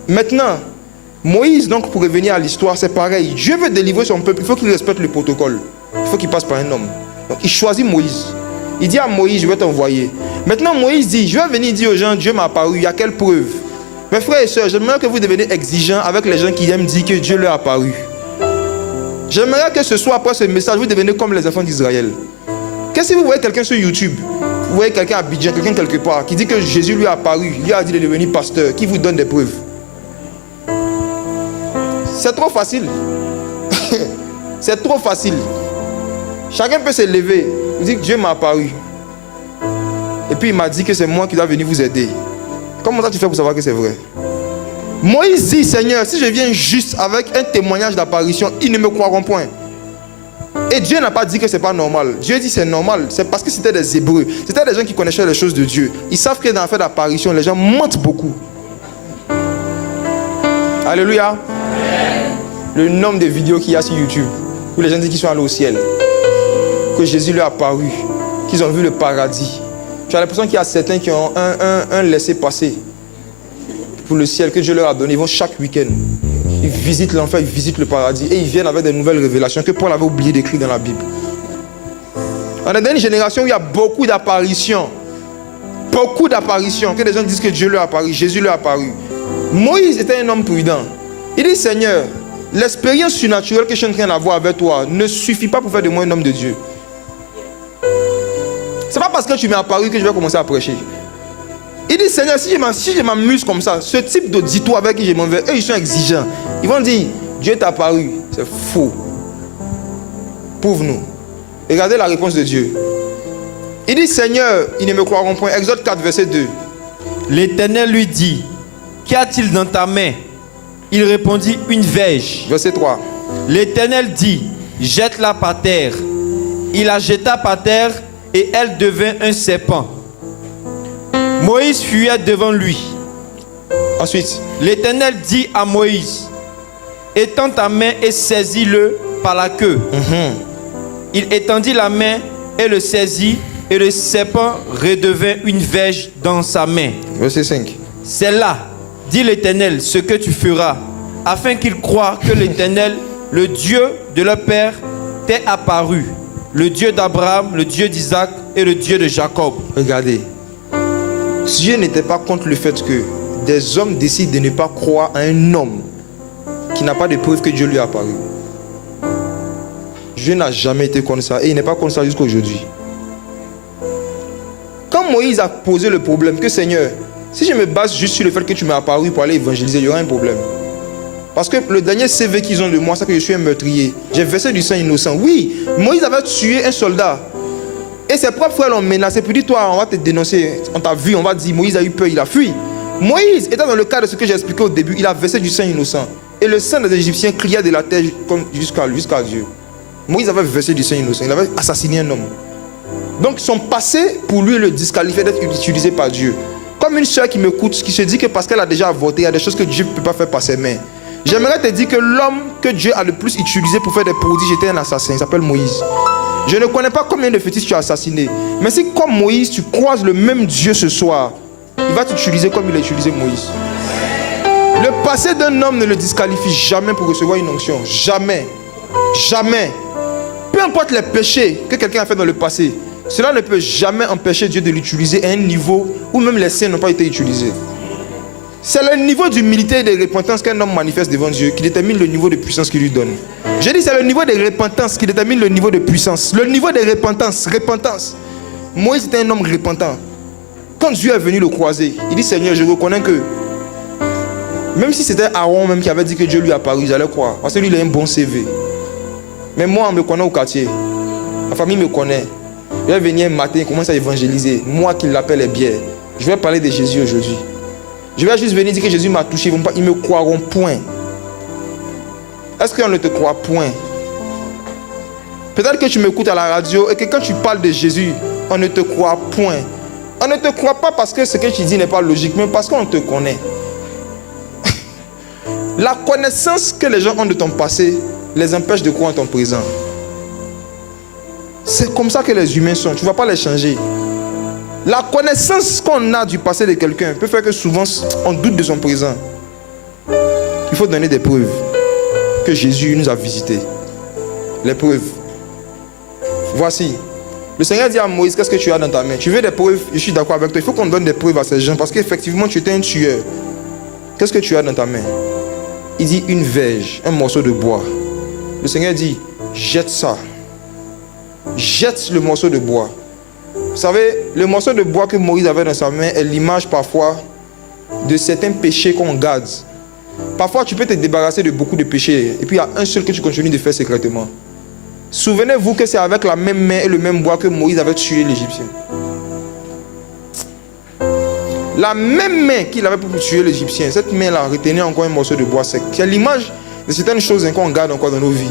Maintenant, Moïse, donc pour revenir à l'histoire, c'est pareil. Dieu veut délivrer son peuple, il faut qu'il respecte le protocole. Il faut qu'il passe par un homme. Donc il choisit Moïse. Il dit à Moïse, je vais t'envoyer. Maintenant Moïse dit, je vais venir dire aux gens, Dieu m'a apparu, il y a quelle preuve? Mes frères et sœurs, j'aimerais que vous deveniez exigeants avec les gens qui aiment dire que Dieu leur a apparu. J'aimerais que ce soir, après ce message, vous deveniez comme les enfants d'Israël. Qu'est-ce que si vous voyez quelqu'un sur YouTube, vous voyez quelqu'un à Abidjan, quelqu'un quelque part, qui dit que Jésus lui a apparu, lui a dit de devenir pasteur, qui vous donne des preuves? C'est trop facile. C'est trop facile. Chacun peut se lever, vous dire que Dieu m'a apparu. Et puis il m'a dit que c'est moi qui dois venir vous aider. Comment ça tu fais pour savoir que c'est vrai? Moïse dit, Seigneur, si je viens juste avec un témoignage d'apparition, ils ne me croiront point. Et Dieu n'a pas dit que c'est pas normal. Dieu dit c'est normal. C'est parce que c'était des Hébreux. C'était des gens qui connaissaient les choses de Dieu. Ils savent que dans l'affaire d'apparition, les gens mentent beaucoup. Alléluia. Amen. Le nombre de vidéos qu'il y a sur YouTube où les gens disent qu'ils sont allés au ciel, que Jésus leur a apparu, qu'ils ont vu le paradis. Tu as l'impression qu'il y a certains qui ont un laissez-passer pour le ciel que Dieu leur a donné. Ils vont chaque week-end. Ils visitent l'enfer, ils visitent le paradis et ils viennent avec des nouvelles révélations que Paul avait oublié d'écrire dans la Bible. On est dans une génération où il y a beaucoup d'apparitions. Beaucoup d'apparitions. Que les gens disent que Dieu leur a apparu, Jésus leur a apparu. Moïse était un homme prudent. Il dit, Seigneur, l'expérience surnaturelle que je suis en train d'avoir avec toi ne suffit pas pour faire de moi un homme de Dieu. C'est pas parce que tu m'es apparu que je vais commencer à prêcher. Il dit, Seigneur, si je m'amuse comme ça, ce type d'auditoire avec qui je m'en vais, eux, ils sont exigeants. Ils vont dire, Dieu t'a apparu. C'est faux. Prouve-nous. Regardez la réponse de Dieu. Il dit, Seigneur, ils ne me croiront point. Exode 4, verset 2. L'Éternel lui dit, qu'y a-t-il dans ta main? Il répondit, une verge. Verset 3. L'Éternel dit, jette-la par terre. Il la jeta par terre et elle devint un serpent. Moïse fuyait devant lui. Ensuite, L'Éternel dit à Moïse, étends ta main et saisis-le par la queue. Il étendit la main et le saisit, et le serpent redevint une verge dans sa main. verset 5. C'est là, dit l'Éternel, ce que tu feras, afin qu'ils croient que l'Éternel, le Dieu de leur père, t'est apparu, le Dieu d'Abraham, le Dieu d'Isaac et le Dieu de Jacob. Regardez, Dieu n'était pas contre le fait que des hommes décident de ne pas croire à un homme qui n'a pas de preuve que Dieu lui a apparu. Dieu n'a jamais été comme ça et il n'est pas comme ça jusqu'à aujourd'hui. Quand Moïse a posé le problème que Seigneur, si je me base juste sur le fait que tu m'as apparu pour aller évangéliser, il y aura un problème. Parce que le dernier CV qu'ils ont de moi, c'est que je suis un meurtrier. J'ai versé du sang innocent. Oui, Moïse avait tué un soldat. Et ses propres frères l'ont menacé pour dire, toi, on va te dénoncer. On t'a vu, on va dire, Moïse a eu peur, il a fui. Moïse, étant dans le cas de ce que j'ai expliqué au début, il a versé du sang innocent. Et le sang des Égyptiens criait de la terre jusqu'à Dieu. Moïse avait versé du sang innocent. Il avait assassiné un homme. Donc son passé, pour lui, le disqualifiait d'être utilisé par Dieu. Comme une soeur qui m'écoute, qui se dit que parce qu'elle a déjà avorté, il y a des choses que Dieu ne peut pas faire par ses mains. J'aimerais te dire que l'homme que Dieu a le plus utilisé pour faire des prodiges était un assassin. Il s'appelle Moïse. Je ne connais pas combien de fœtus tu as assassiné. Mais si comme Moïse, tu croises le même Dieu ce soir, il va t'utiliser comme il a utilisé Moïse. Le passé d'un homme ne le disqualifie jamais pour recevoir une onction. Jamais. Jamais. Peu importe les péchés que quelqu'un a fait dans le passé, cela ne peut jamais empêcher Dieu de l'utiliser à un niveau où même les saints n'ont pas été utilisés. C'est le niveau d'humilité et de repentance qu'un homme manifeste devant Dieu qui détermine le niveau de puissance qu'il lui donne. J'ai dit c'est le niveau de repentance qui détermine le niveau de puissance. Le niveau de repentance. Moïse était un homme repentant. Quand Dieu est venu le croiser, il dit Seigneur, je reconnais que même si c'était Aaron même qui avait dit que Dieu lui a apparu, j'allais croire. Parce que lui il a un bon CV. Mais moi on me connaît au quartier. Ma famille me connaît. Je vais venir un matin, il commence à évangéliser. Moi qui l'appelle est bien. Je vais parler de Jésus aujourd'hui. Je vais juste venir dire que Jésus m'a touché. Ils ne me croiront point. Est-ce qu'on ne te croit point? Peut-être que tu m'écoutes à la radio et que quand tu parles de Jésus, on ne te croit point. On ne te croit pas parce que ce que tu dis n'est pas logique, mais parce qu'on te connaît. La connaissance que les gens ont de ton passé les empêche de croire en ton présent. C'est comme ça que les humains sont. Tu ne vas pas les changer. La connaissance qu'on a du passé de quelqu'un peut faire que souvent on doute de son présent. Il faut donner des preuves que Jésus nous a visités. Les preuves. Voici. Le Seigneur dit à Moïse, qu'est-ce que tu as dans ta main? Tu veux des preuves? Je suis d'accord avec toi. Il faut qu'on donne des preuves à ces gens parce qu'effectivement tu étais un tueur. Qu'est-ce que tu as dans ta main? Il dit une verge, un morceau de bois. Le Seigneur dit, jette ça. Jette le morceau de bois. Vous savez, le morceau de bois que Moïse avait dans sa main est l'image parfois de certains péchés qu'on garde. Parfois, tu peux te débarrasser de beaucoup de péchés et puis il y a un seul que tu continues de faire secrètement. Souvenez-vous que c'est avec la même main et le même bois que Moïse avait tué l'Égyptien. La même main qu'il avait pour tuer l'Égyptien, cette main-là retenait encore un morceau de bois sec. C'est l'image de certaines choses qu'on garde encore dans nos vies.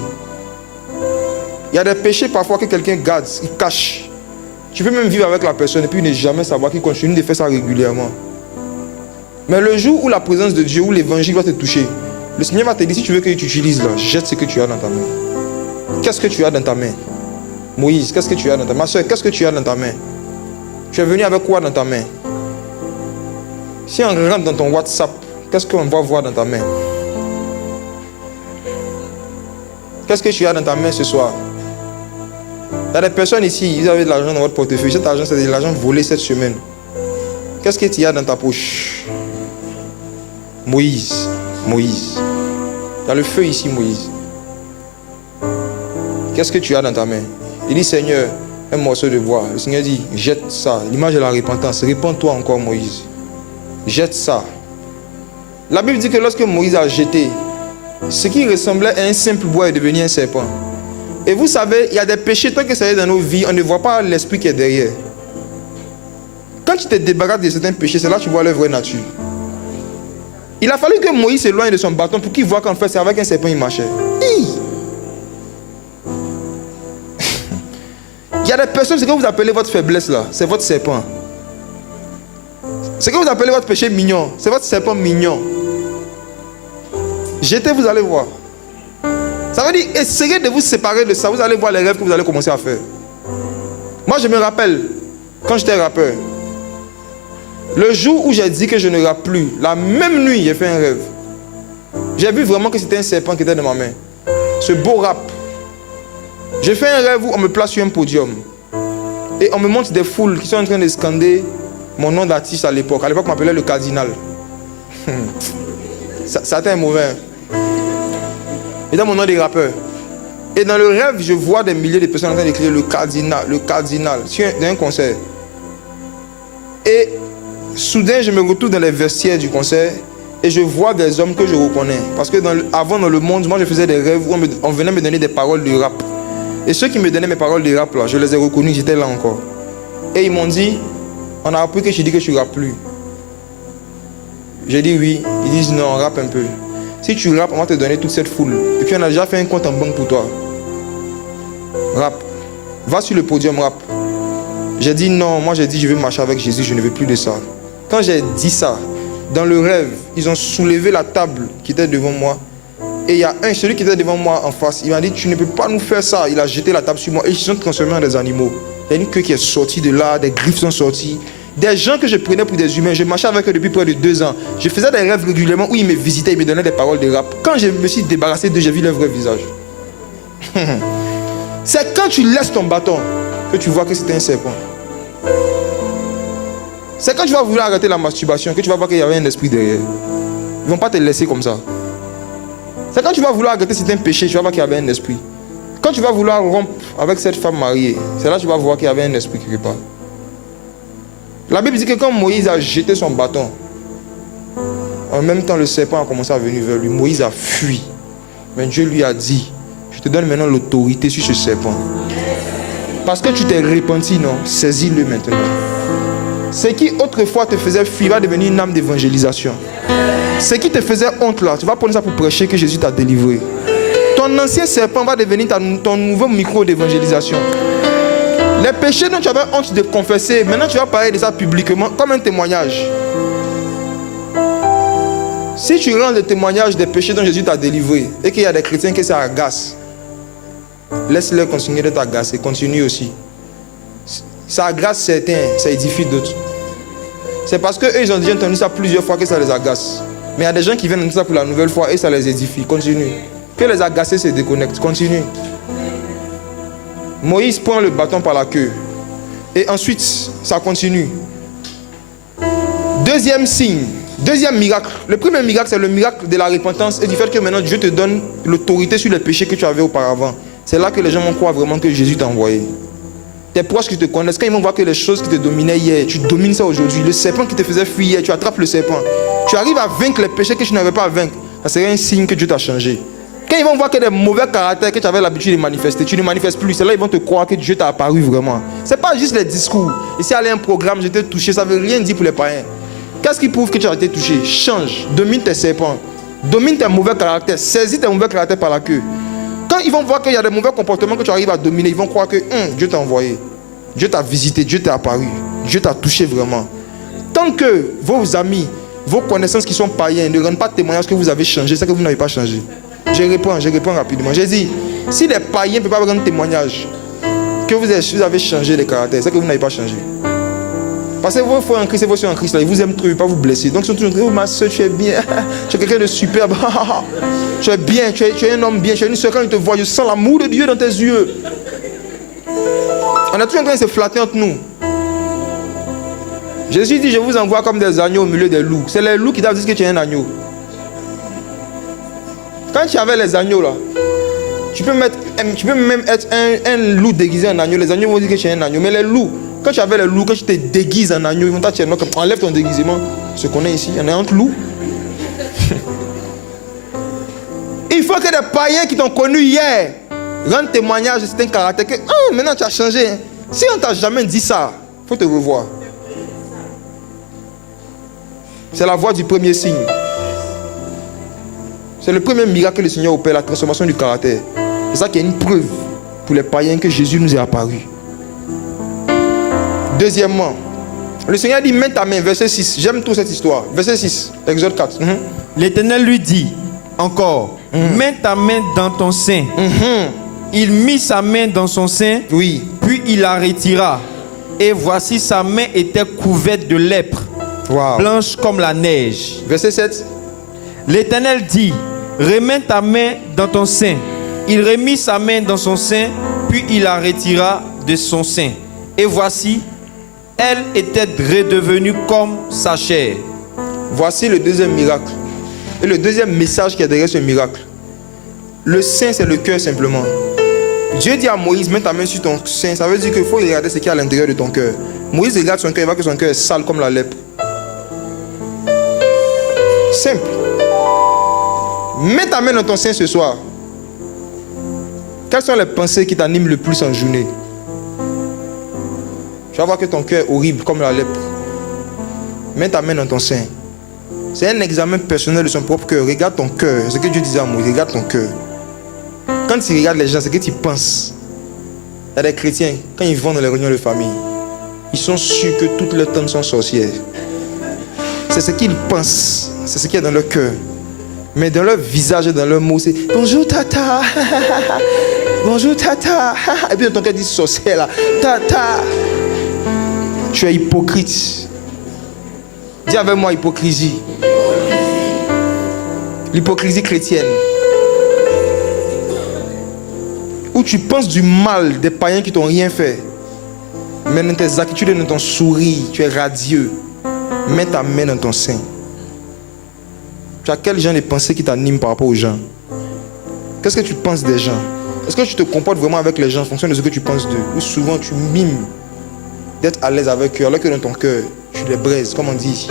Il y a des péchés parfois que quelqu'un garde, il cache. Tu peux même vivre avec la personne et puis ne jamais savoir qu'il continue de faire ça régulièrement. Mais le jour où la présence de Dieu, où l'évangile va te toucher, le Seigneur va te dire, si tu veux que tu utilises là, jette ce que tu as dans ta main. Qu'est-ce que tu as dans ta main? Moïse, qu'est-ce que tu as dans ta main? Ma soeur, qu'est-ce que tu as dans ta main? Tu es venu avec quoi dans ta main? Si on rentre dans ton WhatsApp, qu'est-ce qu'on va voir dans ta main? Qu'est-ce que tu as dans ta main ce soir? Il y a des personnes ici, ils avaient de l'argent dans votre portefeuille. Cet argent, c'est de l'argent volé cette semaine. Qu'est-ce que tu as dans ta poche? Moïse. Moïse. Il y a le feu ici, Moïse. Qu'est-ce que tu as dans ta main? Il dit, Seigneur, un morceau de bois. Le Seigneur dit, jette ça. L'image de la repentance. Répands-toi encore, Moïse. Jette ça. La Bible dit que lorsque Moïse a jeté, ce qui ressemblait à un simple bois est devenu un serpent. Et vous savez, il y a des péchés, tant que ça est dans nos vies, on ne voit pas l'esprit qui est derrière. Quand tu te débarrasses de certains péchés, c'est là que tu vois leur vraie nature. Il a fallu que Moïse s'éloigne de son bâton pour qu'il voit qu'en fait, c'est avec un serpent il marchait. Hi! Il y a des personnes, ce que vous appelez votre faiblesse là, c'est votre serpent. Ce que vous appelez votre péché mignon, c'est votre serpent mignon. Jetez, vous allez voir. Ça veut dire, essayez de vous séparer de ça, vous allez voir les rêves que vous allez commencer à faire. Moi, je me rappelle, quand j'étais rappeur, le jour où j'ai dit que je ne rappe plus, la même nuit, j'ai fait un rêve. J'ai vu vraiment que c'était un serpent qui était dans ma main. Ce beau rap. J'ai fait un rêve où on me place sur un podium. Et on me montre des foules qui sont en train de scander mon nom d'artiste à l'époque. À l'époque, on m'appelait le cardinal. Ça était mauvais. Et dans mon nom de rappeur. Et dans le rêve, je vois des milliers de personnes en train d'écrire le cardinal, dans un concert. Et soudain, je me retrouve dans les vestiaires du concert et je vois des hommes que je reconnais. Parce que avant, dans le monde, moi, je faisais des rêves où on venait me donner des paroles de rap. Et ceux qui me donnaient mes paroles de rap, là, je les ai reconnus, j'étais là encore. Et ils m'ont dit, on a appris que je dis que je ne rappe plus. J'ai dit oui. Ils disent non, rappe un peu. Si tu rappes, on va te donner toute cette foule. Et puis on a déjà fait un compte en banque pour toi. Rappe. Va sur le podium, rappe. J'ai dit non, moi j'ai dit je veux marcher avec Jésus, je ne veux plus de ça. Quand j'ai dit ça, dans le rêve, ils ont soulevé la table qui était devant moi. Et il y a celui qui était devant moi en face, il m'a dit tu ne peux pas nous faire ça. Il a jeté la table sur moi et ils se sont transformés en des animaux. Il y a une queue qui est sortie de là, des griffes sont sorties. Des gens que je prenais pour des humains, je marchais avec eux depuis près de 2 ans. Je faisais des rêves régulièrement où ils me visitaient, ils me donnaient des paroles de rap. Quand je me suis débarrassé d'eux, j'ai vu leur vrai visage. C'est quand tu laisses ton bâton que tu vois que c'était un serpent. C'est quand tu vas vouloir arrêter la masturbation que tu vas voir qu'il y avait un esprit derrière. Ils ne vont pas te laisser comme ça. C'est quand tu vas vouloir arrêter certains péchés, tu vas voir qu'il y avait un esprit. Quand tu vas vouloir rompre avec cette femme mariée, c'est là que tu vas voir qu'il y avait un esprit quelque part. La Bible dit que quand Moïse a jeté son bâton, en même temps le serpent a commencé à venir vers lui. Moïse a fui. Mais Dieu lui a dit, je te donne maintenant l'autorité sur ce serpent. Parce que tu t'es repenti, non? Saisis-le maintenant. Ce qui autrefois te faisait fuir va devenir une âme d'évangélisation. Ce qui te faisait honte là, tu vas prendre ça pour prêcher que Jésus t'a délivré. Ton ancien serpent va devenir ton nouveau micro d'évangélisation. Les péchés dont tu avais honte de confesser, maintenant tu vas parler de ça publiquement comme un témoignage. Si tu rends le témoignage des péchés dont Jésus t'a délivré et qu'il y a des chrétiens qui ça agace, laisse-les continuer de t'agacer, continue aussi. Ça agace certains, ça édifie d'autres. C'est parce qu'eux ils ont déjà entendu ça plusieurs fois que ça les agace. Mais il y a des gens qui viennent entendre ça pour la nouvelle fois et ça les édifie. Continue. Que les agacés se déconnectent. Continue. Moïse prend le bâton par la queue. Et ensuite, ça continue. Deuxième signe. Deuxième miracle. Le premier miracle, c'est le miracle de la repentance et du fait que maintenant Dieu te donne l'autorité sur les péchés que tu avais auparavant. C'est là que les gens vont croire vraiment que Jésus t'a envoyé. Tes proches qui te connaissent, quand ils vont voir que les choses qui te dominaient hier, tu domines ça aujourd'hui. Le serpent qui te faisait fuir hier, tu attrapes le serpent. Tu arrives à vaincre les péchés que tu n'avais pas à vaincre. Ça serait un signe que Dieu t'a changé. Quand ils vont voir que des mauvais caractères que tu avais l'habitude de manifester, tu ne manifestes plus. C'est là qu'ils vont te croire que Dieu t'a apparu vraiment. Ce n'est pas juste les discours. Ici, aller à un programme, je t'ai touché, ça ne veut rien dire pour les païens. Qu'est-ce qui prouve que tu as été touché? Change, domine tes serpents, domine tes mauvais caractères, saisis tes mauvais caractères par la queue. Quand ils vont voir qu'il y a des mauvais comportements que tu arrives à dominer, ils vont croire que Dieu t'a envoyé, Dieu t'a visité, Dieu t'a apparu, Dieu t'a touché vraiment. Tant que vos amis, vos connaissances qui sont païens ne rendent pas témoignage que vous avez changé, c'est que vous n'avez pas changé. Je réponds rapidement. J'ai dit, si les païens ne peuvent pas rendre témoignage que vous avez changé les caractères, c'est que vous n'avez pas changé. Parce que vos frères en Christ et vos soeurs en Christ, là, ils vous aiment trop, ils ne veulent pas vous blesser. Donc ils sont toujours dit, oh ma soeur, tu es bien, tu es quelqu'un de superbe, tu es bien, tu es un homme bien, tu es une soeur, quand ils te voient, je sens l'amour de Dieu dans tes yeux. On est toujours en train de se flatter entre nous. Jésus dit, je vous envoie comme des agneaux au milieu des loups. C'est les loups qui doivent dire que tu es un agneau. Quand tu avais les agneaux là, tu peux même être un loup déguisé en agneau. Les agneaux vont dire que tu es un agneau. Mais les loups, quand tu avais les loups, quand tu te déguises en agneau, ils vont t'attirer. Enlève ton déguisement. Ce qu'on est ici, il y en a entre loups. Il faut que des païens qui t'ont connu hier rendre témoignage de certains caractères que maintenant tu as changé. Hein. Si on ne t'a jamais dit ça, il faut te revoir. C'est la voie du premier signe. C'est le premier miracle que le Seigneur opère, la transformation du caractère. C'est ça qui est une preuve pour les païens que Jésus nous est apparu. Deuxièmement, le Seigneur dit, mets ta main, verset 6. J'aime toute cette histoire. Verset 6, Exode 4. L'Éternel lui dit encore, mets ta main dans ton sein. Il mit sa main dans son sein, oui. Puis il la retira. Et voici sa main était couverte de lèpre, Wow. blanche comme la neige. Verset 7. L'Éternel dit, remets ta main dans ton sein. Il remit sa main dans son sein, puis il la retira de son sein. Et voici, elle était redevenue comme sa chair. Voici le deuxième miracle. Et le deuxième message qui est derrière ce miracle. Le sein, c'est le cœur simplement. Dieu dit à Moïse, mets ta main sur ton sein. Ça veut dire qu'il faut regarder ce qu'il y a à l'intérieur de ton cœur. Moïse regarde son cœur, il voit que son cœur est sale comme la lèpre. Simple. Mets ta main dans ton sein ce soir. Quelles sont les pensées qui t'animent le plus en journée? Tu vas voir que ton cœur est horrible comme la lèpre. Mets ta main dans ton sein. C'est un examen personnel de son propre cœur. Regarde ton cœur. C'est ce que Dieu disait à Moïse. Regarde ton cœur. Quand tu regardes les gens, c'est ce que tu penses. Il y a des chrétiens, quand ils vont dans les réunions de famille, ils sont sûrs que toutes leurs tantes sont sorcières. C'est ce qu'ils pensent. C'est ce qu'il y a dans leur cœur. Mais dans leur visage et dans leurs mots, c'est bonjour tata. Bonjour tata. Et puis dans ton cœur, dit sorcière là. Tata. Tu es hypocrite. Dis avec moi hypocrisie. L'hypocrisie chrétienne. Où tu penses du mal des païens qui t'ont rien fait. Mais dans tes attitudes et dans ton sourire, tu es radieux. Mets ta main dans ton sein. Tu as quel genre de pensée qui t'anime par rapport aux gens? Qu'est-ce que tu penses des gens? Est-ce que tu te comportes vraiment avec les gens en fonction de ce que tu penses d'eux? Ou souvent tu mimes d'être à l'aise avec eux, alors que dans ton cœur, tu les braises, comme on dit ici.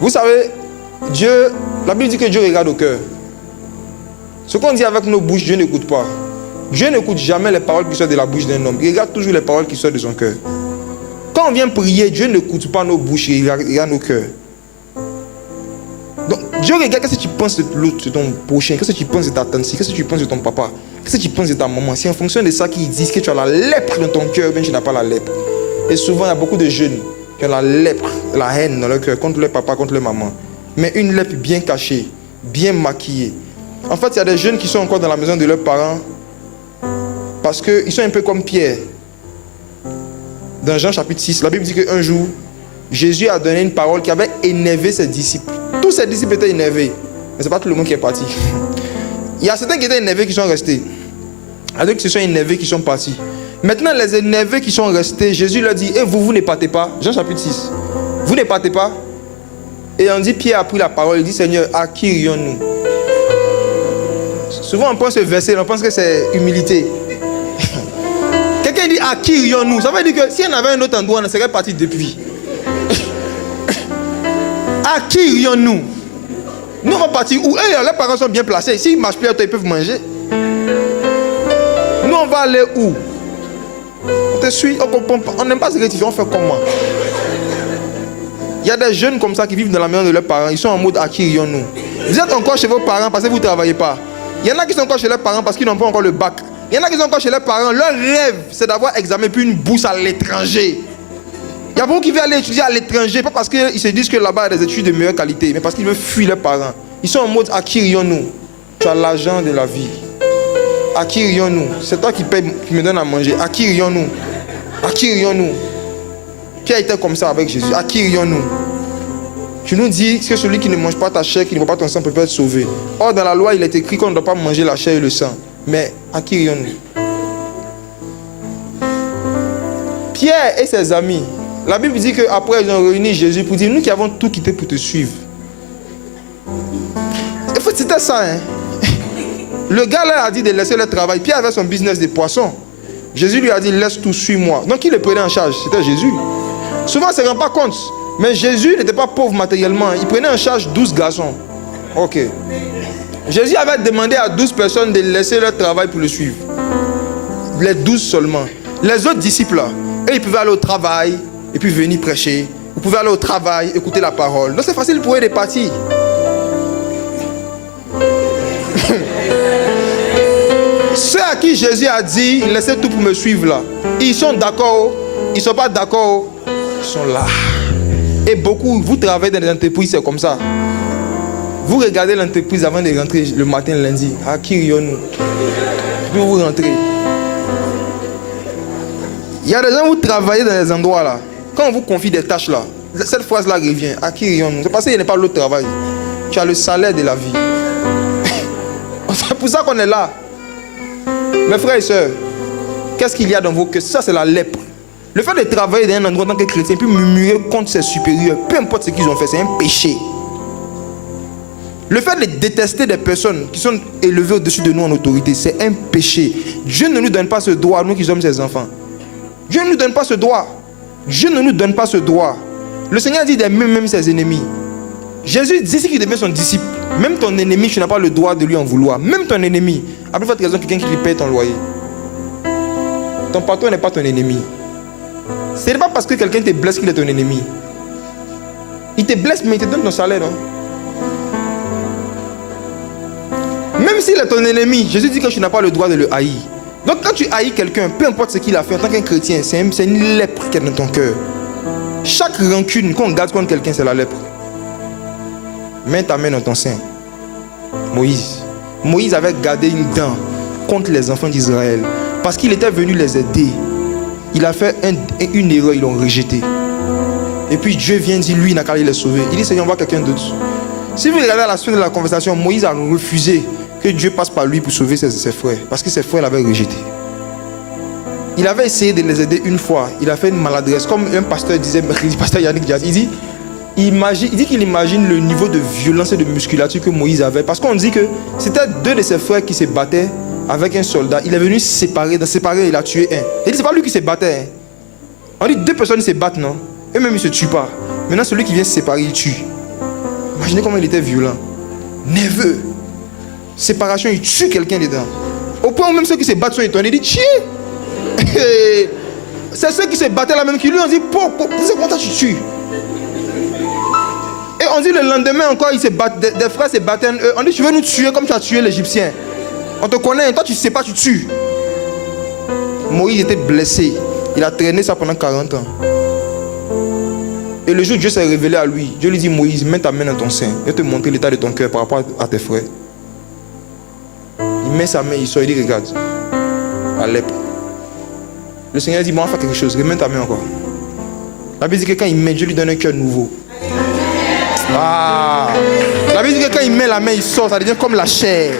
Vous savez, Dieu, la Bible dit que Dieu regarde au cœur. Ce qu'on dit avec nos bouches, Dieu n'écoute pas. Dieu n'écoute jamais les paroles qui sortent de la bouche d'un homme. Il regarde toujours les paroles qui sortent de son cœur. Quand on vient prier, Dieu n'écoute pas nos bouches, il regarde nos cœurs. Donc, Dieu regarde qu'est-ce que tu penses de l'autre, de ton prochain, qu'est-ce que tu penses de ta tante, qu'est-ce que tu penses de ton papa, qu'est-ce que tu penses de ta maman. C'est en fonction de ça qu'ils disent que tu as la lèpre dans ton cœur, bien tu n'as pas la lèpre. Et souvent, il y a beaucoup de jeunes qui ont la lèpre, la haine dans leur cœur, contre leur papa, contre leur maman. Mais une lèpre bien cachée, bien maquillée. En fait, il y a des jeunes qui sont encore dans la maison de leurs parents parce qu'ils sont un peu comme Pierre. Dans Jean chapitre 6, la Bible dit qu'un jour, Jésus a donné une parole qui avait énervé ses disciples. Tous ses disciples étaient énervés. Mais ce n'est pas tout le monde qui est parti. Il y a certains qui étaient énervés qui sont restés. Il y a d'autres qui se sont énervés qui sont partis. Maintenant, les énervés qui sont restés, Jésus leur dit, et vous ne partez pas. Jean chapitre 6. Vous ne partez pas. Et on dit, Pierre a pris la parole, il dit, Seigneur, à qui irions-nous? Souvent on pense ce verset, on pense que c'est humilité. Quelqu'un dit, à qui irions-nous? Ça veut dire que si on avait un autre endroit, on serait parti depuis. À qui irions-nous? Nous on va partir où? Les parents sont bien placés. S'ils marchent plus, ils peuvent manger. Nous on va aller où? On te suit, on comprend pas. On n'aime pas se rectifier, on fait comment? Il y a des jeunes comme ça qui vivent dans la maison de leurs parents. Ils sont en mode à qui irions-nous? Vous êtes encore chez vos parents parce que vous ne travaillez pas. Il y en a qui sont encore chez leurs parents parce qu'ils n'ont pas encore le bac. Il y en a qui sont encore chez leurs parents. Leur rêve, c'est d'avoir examen puis une bourse à l'étranger. Il y a beaucoup qui veulent aller étudier à l'étranger, pas parce qu'ils se disent que là-bas il y a des études de meilleure qualité, mais parce qu'ils veulent fuir leurs parents. Ils sont en mode à qui irions-nous? Tu as l'argent de la vie. À qui irions-nous? C'est toi qui paye, qui me donne à manger. À qui irions-nous? À qui irions-nous? Pierre était comme ça avec Jésus. À qui irions-nous? Tu nous dis que celui qui ne mange pas ta chair, qui ne boit pas ton sang peut pas être sauvé. Or, dans la loi, il est écrit qu'on ne doit pas manger la chair et le sang. Mais à qui irions-nous? Pierre et ses amis, la Bible dit qu'après ils ont réuni Jésus pour dire, nous qui avons tout quitté pour te suivre. Il faut citer ça, hein. Le gars là a dit de laisser le travail. Pierre avait son business de poissons. Jésus lui a dit, laisse tout, suis-moi. Donc il le prenait en charge, c'était Jésus. Souvent on ne se rend pas compte. Mais Jésus n'était pas pauvre matériellement. Il prenait en charge 12 garçons. Ok. Jésus avait demandé à 12 personnes de laisser leur travail pour le suivre. Les 12 seulement. Les autres disciples, là, eux, ils pouvaient aller au travail et puis venir prêcher. Vous pouvez aller au travail, écouter la parole. Donc c'est facile pour eux de partir. Ceux à qui Jésus a dit, laissez tout pour me suivre là, ils sont d'accord, ils ne sont pas d'accord, ils sont là. Et beaucoup, vous travaillez dans des entreprises, c'est comme ça. Vous regardez l'entreprise avant de rentrer le matin, lundi. À qui rions-nous? Puis vous rentrez. Il y a des gens où vous travaillez dans des endroits là. Quand on vous confie des tâches là, cette phrase-là revient. À qui rions-nous? C'est parce qu'il n'y a pas l'autre travail. Tu as le salaire de la vie. C'est pour ça qu'on est là. Mes frères et sœurs, qu'est-ce qu'il y a dans vos cœurs? Ça, c'est la lèpre. Le fait de travailler dans un endroit en tant que chrétien, puis murmurer contre ses supérieurs, peu importe ce qu'ils ont fait, c'est un péché. Le fait de détester des personnes qui sont élevées au-dessus de nous en autorité, c'est un péché. Dieu ne nous donne pas ce droit, nous qui sommes ses enfants. Dieu ne nous donne pas ce droit. Dieu ne nous donne pas ce droit. Le Seigneur dit d'aimer même ses ennemis. Jésus dit qu'il devient son disciple. Même ton ennemi, tu n'as pas le droit de lui en vouloir. Même ton ennemi. À plus forte raison, quelqu'un qui paye ton loyer. Ton patron n'est pas ton ennemi. Ce n'est pas parce que quelqu'un te blesse qu'il est ton ennemi. Il te blesse, mais il te donne ton salaire, non? Même s'il est ton ennemi, Jésus dit que tu n'as pas le droit de le haïr. Donc quand tu haïs quelqu'un, peu importe ce qu'il a fait en tant qu'un chrétien, c'est une lèpre qui est dans ton cœur. Chaque rancune qu'on garde contre quelqu'un, c'est la lèpre. Mets ta main dans ton sein. Moïse avait gardé une dent contre les enfants d'Israël parce qu'il était venu les aider. Il a fait une erreur, ils l'ont rejeté. Et puis Dieu vient dire, lui, il n'a qu'à aller les sauver. Il dit, Seigneur, on va quelqu'un d'autre. Si vous regardez à la suite de la conversation, Moïse a refusé que Dieu passe par lui pour sauver ses frères, parce que ses frères l'avaient rejeté. Il avait essayé de les aider une fois. Il a fait une maladresse. Comme un pasteur disait, le pasteur Yannick Diaz, il dit qu'il imagine le niveau de violence et de musculature que Moïse avait. Parce qu'on dit que c'était deux de ses frères qui se battaient avec un soldat. Il est venu séparer, il a tué un. Il dit, c'est pas lui qui se battait. On dit deux personnes se battent, non? Eux-mêmes, ils ne se tuent pas. Maintenant, celui qui vient se séparer, il tue. Imaginez comment il était violent. Nerveux. Séparation, il tue quelqu'un dedans. Au point où même ceux qui se battent sont étonnés. Il dit, tiens. C'est ceux qui se battaient là même qui lui ont dit, c'est comment tu tues? Et on dit le lendemain encore, ils se battent, des frères se battaient. On dit, tu veux nous tuer comme tu as tué l'Égyptien. On te connaît, toi tu ne sais pas, tu tues. Moïse était blessé. Il a traîné ça pendant 40 ans. Et le jour où Dieu s'est révélé à lui, Dieu lui dit, Moïse, mets ta main dans ton sein. Je vais te montrer l'état de ton cœur par rapport à tes frères. Il met sa main, il sort, il dit, regarde. La lèpre. Le Seigneur dit, bon, on va faire quelque chose, remets ta main encore. La Bible dit que quand il met, Dieu lui donne un cœur nouveau. Ah. La Bible dit que quand il met la main, il sort, ça devient comme la chair.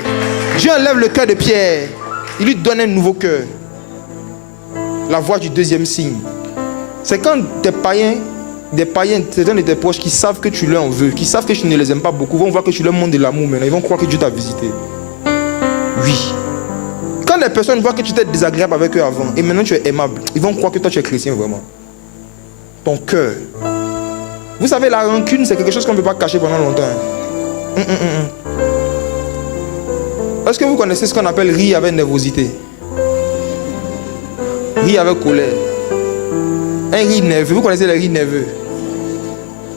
Dieu enlève le cœur de pierre. Il lui donne un nouveau cœur. La voie du deuxième signe. C'est quand des païens, certains de tes proches qui savent que tu leur en veux, qui savent que tu ne les aimes pas beaucoup, vont voir que tu leur montres de l'amour maintenant. Ils vont croire que Dieu t'a visité. Oui. Quand les personnes voient que tu étais désagréable avec eux avant et maintenant tu es aimable, ils vont croire que toi tu es chrétien vraiment. Ton cœur. Vous savez, la rancune, c'est quelque chose qu'on ne peut pas cacher pendant longtemps. Est-ce que vous connaissez ce qu'on appelle rire avec nervosité? Rire avec colère. Un rire nerveux. Vous connaissez les rires nerveux?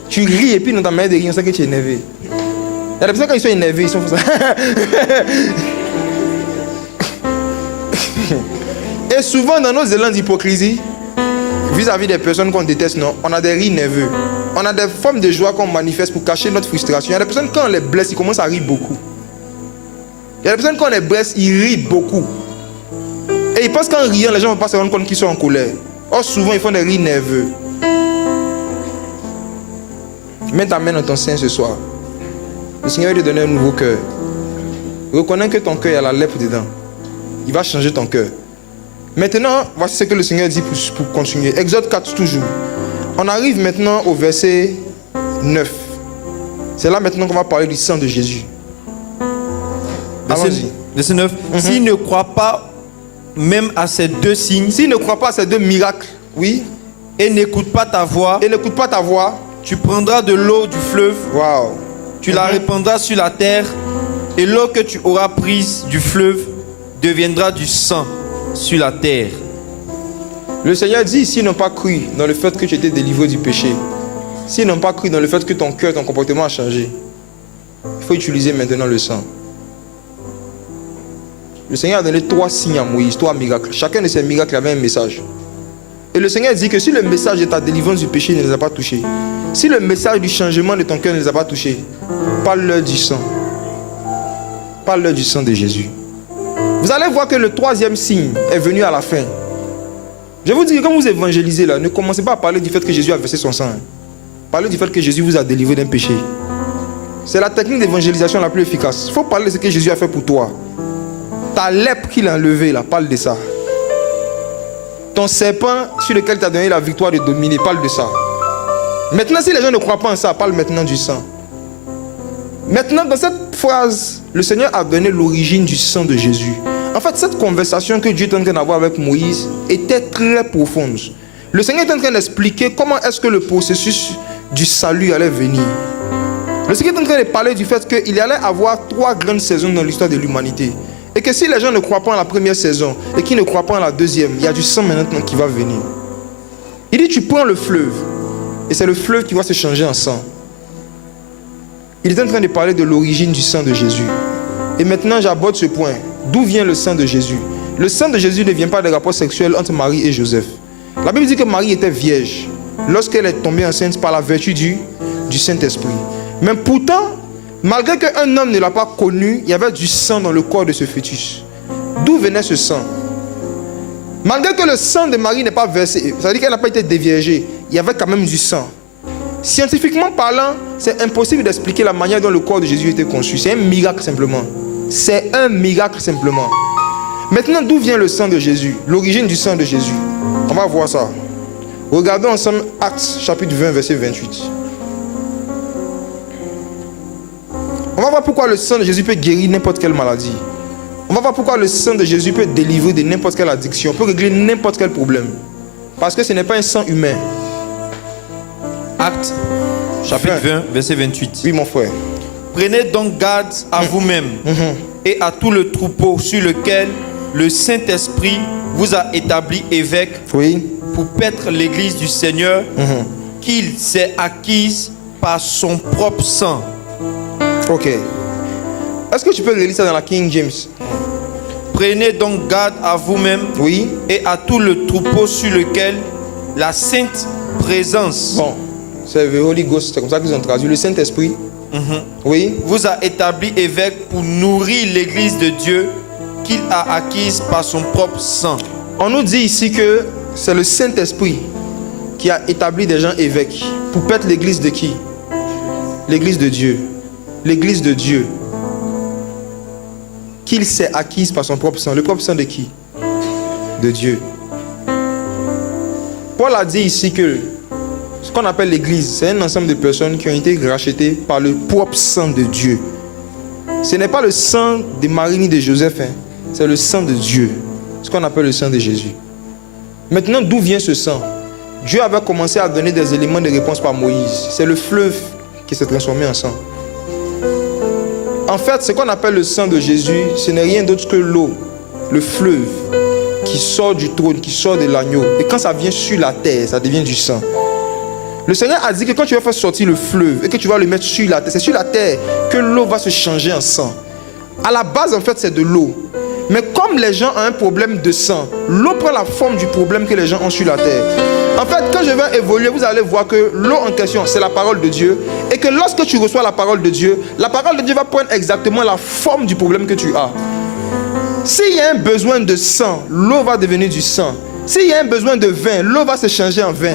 Tu ris et puis dans ta manière de rire, on sait que tu es énervé. Il y a des personnes quand ils sont énervés, ils sont comme ça. Et souvent dans nos élans d'hypocrisie, vis-à-vis des personnes qu'on déteste, non, on a des rires nerveux. On a des formes de joie qu'on manifeste pour cacher notre frustration. Il y a des personnes, quand on les blesse, ils commencent à rire beaucoup. Il y a des personnes, quand on les blesse, ils rient beaucoup. Et ils pensent qu'en riant, les gens ne vont pas se rendre compte qu'ils sont en colère. Or, souvent, ils font des rires nerveux. Mets ta main dans ton sein ce soir. Le Seigneur va te donner un nouveau cœur. Reconnais que ton cœur, il y a la lèpre dedans. Il va changer ton cœur. Maintenant, voici ce que le Seigneur dit pour continuer. Exode 4 toujours. On arrive maintenant au verset 9. C'est là maintenant qu'on va parler du sang de Jésus. Verset 9. S'il ne croit pas même à ces deux signes, s'il ne croit pas à ces deux miracles, oui, et n'écoute pas ta voix, tu prendras de l'eau du fleuve, wow, tu la répandras sur la terre Et l'eau que tu auras prise du fleuve deviendra du sang sur la terre. Le Seigneur dit, s'ils n'ont pas cru dans le fait que tu étais délivré du péché, s'ils n'ont pas cru dans le fait que ton cœur, ton comportement a changé, il faut utiliser maintenant le sang. Le Seigneur a donné 3 signes à Moïse, 3 miracles. Chacun de ces miracles avait un message. Et le Seigneur dit que si le message de ta délivrance du péché ne les a pas touchés, si le message du changement de ton cœur ne les a pas touchés, parle-leur du sang. Parle-leur du sang de Jésus. Vous allez voir que le 3e signe est venu à la fin. Je vous dis que quand vous évangélisez là, ne commencez pas à parler du fait que Jésus a versé son sang. Parlez du fait que Jésus vous a délivré d'un péché. C'est la technique d'évangélisation la plus efficace. Il faut parler de ce que Jésus a fait pour toi. Ta lèpre qu'il a enlevée là, parle de ça. Ton serpent sur lequel tu as donné la victoire de dominer, parle de ça. Maintenant, si les gens ne croient pas en ça, parle maintenant du sang. Maintenant, dans cette phrase, le Seigneur a donné l'origine du sang de Jésus. En fait, cette conversation que Dieu est en train d'avoir avec Moïse était très profonde. Le Seigneur est en train d'expliquer comment est-ce que le processus du salut allait venir. Le Seigneur est en train de parler du fait qu'il allait avoir 3 grandes saisons dans l'histoire de l'humanité. Et que si les gens ne croient pas en la première saison et qu'ils ne croient pas en la deuxième, il y a du sang maintenant qui va venir. Il dit, tu prends le fleuve et c'est le fleuve qui va se changer en sang. Il est en train de parler de l'origine du sang de Jésus. Et maintenant, j'aborde ce point. D'où vient le sang de Jésus? Le sang de Jésus ne vient pas des rapports sexuels entre Marie et Joseph. La Bible dit que Marie était vierge lorsqu'elle est tombée enceinte par la vertu du Saint-Esprit. Mais pourtant, malgré qu'un homme ne l'a pas connu, il y avait du sang dans le corps de ce fœtus. D'où venait ce sang? Malgré que le sang de Marie n'est pas versé, ça veut dire qu'elle n'a pas été déviergée, il y avait quand même du sang. Scientifiquement parlant, c'est impossible d'expliquer la manière dont le corps de Jésus était conçu. C'est un miracle simplement. C'est un miracle simplement. Maintenant, d'où vient le sang de Jésus? L'origine du sang de Jésus. On va voir ça. Regardons ensemble Actes chapitre 20, verset 28. On va voir pourquoi le sang de Jésus peut guérir n'importe quelle maladie. On va voir pourquoi le sang de Jésus peut délivrer de n'importe quelle addiction, peut régler n'importe quel problème. Parce que ce n'est pas un sang humain. Actes chapitre 20, verset 28. Oui, mon frère. Prenez donc garde à vous-même et à tout le troupeau sur lequel le Saint-Esprit vous a établi évêque pour paître l'église du Seigneur qu'il s'est acquise par son propre sang. Ok. Est-ce que tu peux relire ça dans la King James? Prenez donc garde à vous-même et à tout le troupeau sur lequel la sainte présence. Bon, c'est le Holy Ghost, c'est comme ça qu'ils ont traduit. Le Saint-Esprit vous a établi évêque pour nourrir l'église de Dieu qu'il a acquise par son propre sang. On nous dit ici que c'est le Saint-Esprit qui a établi des gens évêques pour paître l'église de qui? L'église de Dieu. L'église de Dieu. Qu'il s'est acquise par son propre sang. Le propre sang de qui? De Dieu. Paul a dit ici que ce qu'on appelle l'église, c'est un ensemble de personnes qui ont été rachetées par le propre sang de Dieu. Ce n'est pas le sang de Marie ni de Joseph, c'est le sang de Dieu. Ce qu'on appelle le sang de Jésus. Maintenant, d'où vient ce sang? Dieu avait commencé à donner des éléments de réponse par Moïse. C'est le fleuve qui s'est transformé en sang. En fait, ce qu'on appelle le sang de Jésus, ce n'est rien d'autre que l'eau, le fleuve qui sort du trône, qui sort de l'agneau. Et quand ça vient sur la terre, ça devient du sang. Le Seigneur a dit que quand tu vas faire sortir le fleuve et que tu vas le mettre sur la terre, c'est sur la terre que l'eau va se changer en sang. À la base, en fait, c'est de l'eau. Mais comme les gens ont un problème de sang, l'eau prend la forme du problème que les gens ont sur la terre. En fait, quand je vais évoluer, vous allez voir que l'eau en question, c'est la parole de Dieu. Et que lorsque tu reçois la parole de Dieu va prendre exactement la forme du problème que tu as. S'il y a un besoin de sang, l'eau va devenir du sang. S'il y a un besoin de vin, l'eau va se changer en vin.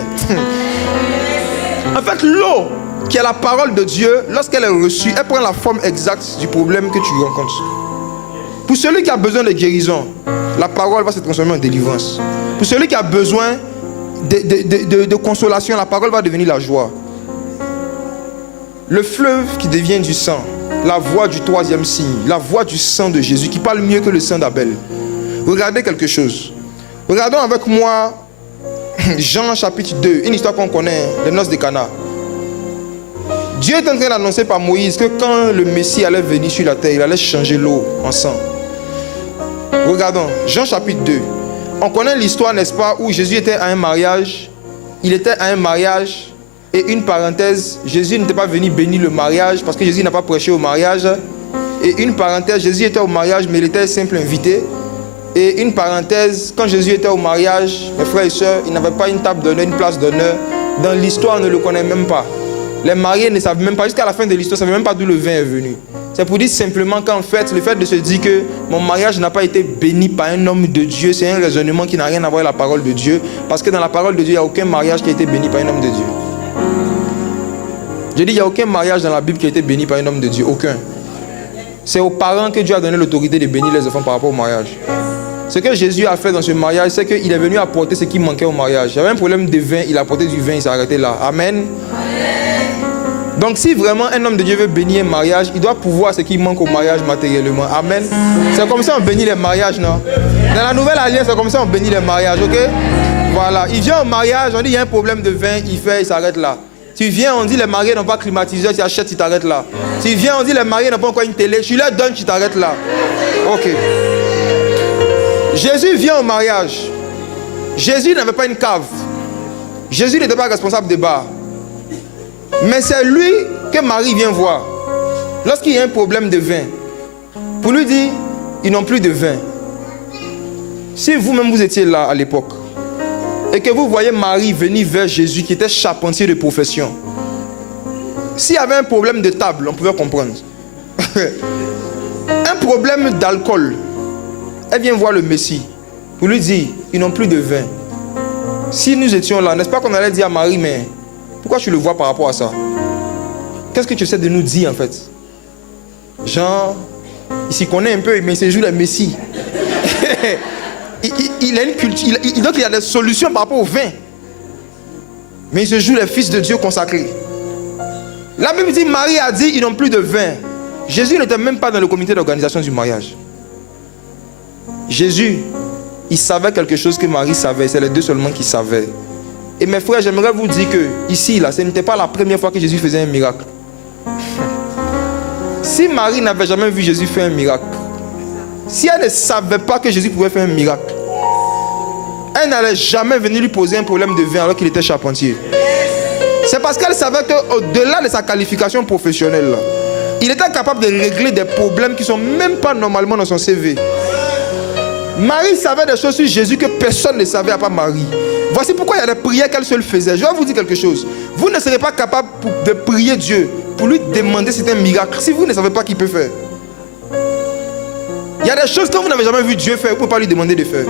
En fait, l'eau, qui est la parole de Dieu, lorsqu'elle est reçue, elle prend la forme exacte du problème que tu rencontres. Pour celui qui a besoin de guérison, la parole va se transformer en délivrance. Pour celui qui a besoin de consolation, la parole va devenir la joie. Le fleuve qui devient du sang, la voix du 3e signe, la voix du sang de Jésus qui parle mieux que le sang d'Abel. Regardez quelque chose. Regardons avec moi Jean chapitre 2, une histoire qu'on connaît, les noces de Cana. Dieu est en train d'annoncer par Moïse que quand le Messie allait venir sur la terre, il allait changer l'eau en sang. Regardons, Jean chapitre 2. On connaît l'histoire, n'est-ce pas, où Jésus était à un mariage. Il était à un mariage. Et une parenthèse, Jésus n'était pas venu bénir le mariage parce que Jésus n'a pas prêché au mariage. Et une parenthèse, Jésus était au mariage, mais il était simple invité. Et une parenthèse, quand Jésus était au mariage, mes frères et sœurs, il n'avait pas une table d'honneur, une place d'honneur. Dans l'histoire, on ne le connaît même pas. Les mariés ne savent même pas, jusqu'à la fin de l'histoire, ils ne savaient même pas d'où le vin est venu. C'est pour dire simplement qu'en fait, le fait de se dire que mon mariage n'a pas été béni par un homme de Dieu, c'est un raisonnement qui n'a rien à voir avec la parole de Dieu. Parce que dans la parole de Dieu, il n'y a aucun mariage qui a été béni par un homme de Dieu. Je dis, il n'y a aucun mariage dans la Bible qui a été béni par un homme de Dieu. Aucun. C'est aux parents que Dieu a donné l'autorité de bénir les enfants par rapport au mariage. Ce que Jésus a fait dans ce mariage, c'est qu'il est venu apporter ce qui manquait au mariage. Il y avait un problème de vin, il a apporté du vin, il s'est arrêté là. Amen. Donc si vraiment un homme de Dieu veut bénir un mariage, il doit pouvoir ce qui manque au mariage matériellement. Amen. C'est comme ça on bénit les mariages, non? Dans la nouvelle alliance, c'est comme ça on bénit les mariages, ok? Voilà. Il vient au mariage, on dit il y a un problème de vin, il s'arrête là. Tu viens, on dit les mariés n'ont pas climatiseur, tu achètes, tu t'arrêtes là. Tu viens, on dit les mariés n'ont pas encore une télé, tu leur donnes, tu t'arrêtes là. Ok. Jésus vient au mariage. Jésus n'avait pas une cave. Jésus n'était pas responsable des bars. Mais c'est lui que Marie vient voir. Lorsqu'il y a un problème de vin, pour lui dire, ils n'ont plus de vin. Si vous-même vous étiez là à l'époque, et que vous voyez Marie venir vers Jésus qui était charpentier de profession, s'il y avait un problème de table, on pouvait comprendre. Un problème d'alcool, elle vient voir le Messie pour lui dire, ils n'ont plus de vin. Si nous étions là, n'est-ce pas qu'on allait dire à Marie, mais pourquoi tu le vois par rapport à ça? Qu'est-ce que tu essaies de nous dire en fait? Genre, il s'y connaît un peu, mais il se joue le Messie. il a une culture, donc il y a des solutions par rapport au vin. Mais il se joue le fils de Dieu consacré. La Bible dit, Marie a dit, ils n'ont plus de vin. Jésus n'était même pas dans le comité d'organisation du mariage. Jésus, il savait quelque chose que Marie savait. C'est les deux seulement qui savaient. Et mes frères, j'aimerais vous dire que ici, là, ce n'était pas la première fois que Jésus faisait un miracle. Si Marie n'avait jamais vu Jésus faire un miracle, si elle ne savait pas que Jésus pouvait faire un miracle, elle n'allait jamais venir lui poser un problème de vin alors qu'il était charpentier. C'est parce qu'elle savait qu'au-delà de sa qualification professionnelle, il était capable de régler des problèmes qui ne sont même pas normalement dans son CV. Marie savait des choses sur Jésus que personne ne savait à part Marie. Voici pourquoi il y a des prières qu'elle seule faisait. Je vais vous dire quelque chose. Vous ne serez pas capable de prier Dieu pour lui demander si c'est un miracle si vous ne savez pas qu'il peut faire. Il y a des choses que vous n'avez jamais vu Dieu faire, vous ne pouvez pas lui demander de faire.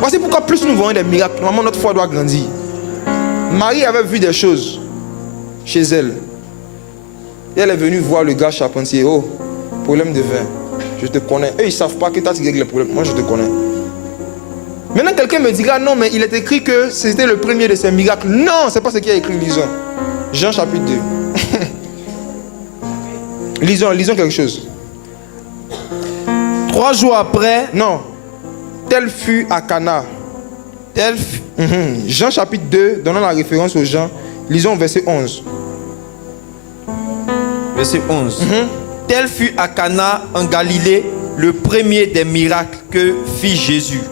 Voici pourquoi plus nous voyons des miracles, normalement notre foi doit grandir. Marie avait vu des choses chez elle. Et elle est venue voir le gars charpentier. Oh, problème de vin. Je te connais. Eux, ils ne savent pas que toi tu règles les problèmes. Moi, je te connais. Maintenant, quelqu'un me dira, non, mais il est écrit que c'était le premier de ces miracles. Non, ce n'est pas ce qu'il y a écrit, lisons. Jean chapitre 2. lisons quelque chose. 3 jours après, non, tel fut à Cana. Jean chapitre 2, donnons la référence aux gens. Lisons verset 11. Verset 11. Tel fut à Cana en Galilée le premier des miracles que fit Jésus.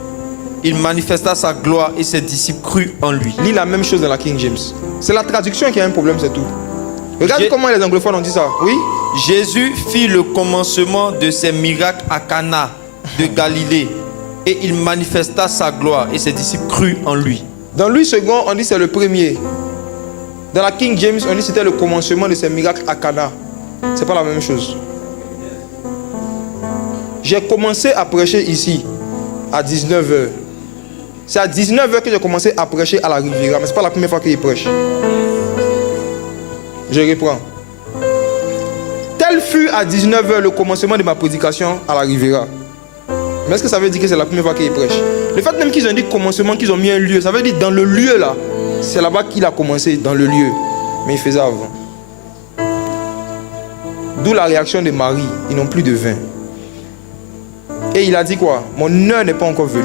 Il manifesta sa gloire et ses disciples crurent en lui. Lis la même chose dans la King James. C'est la traduction qui a un problème, c'est tout. Regarde comment les anglophones ont dit ça. Oui? Jésus fit le commencement de ses miracles à Cana de Galilée et il manifesta sa gloire et ses disciples crurent en lui. Dans Louis II, on dit c'est le premier. Dans la King James, on dit c'était le commencement de ses miracles à Cana. C'est pas la même chose. J'ai commencé à prêcher ici à 19h. C'est à 19h que j'ai commencé à prêcher à la Riviera, mais ce n'est pas la première fois qu'il prêche. Je reprends. Tel fut à 19h le commencement de ma prédication à la Riviera. Mais est-ce que ça veut dire que c'est la première fois qu'il prêche? Le fait même qu'ils ont dit commencement, qu'ils ont mis un lieu, ça veut dire dans le lieu là. C'est là-bas qu'il a commencé, dans le lieu. Mais il faisait avant. D'où la réaction de Marie. Ils n'ont plus de vin. Et il a dit quoi? Mon heure n'est pas encore venue.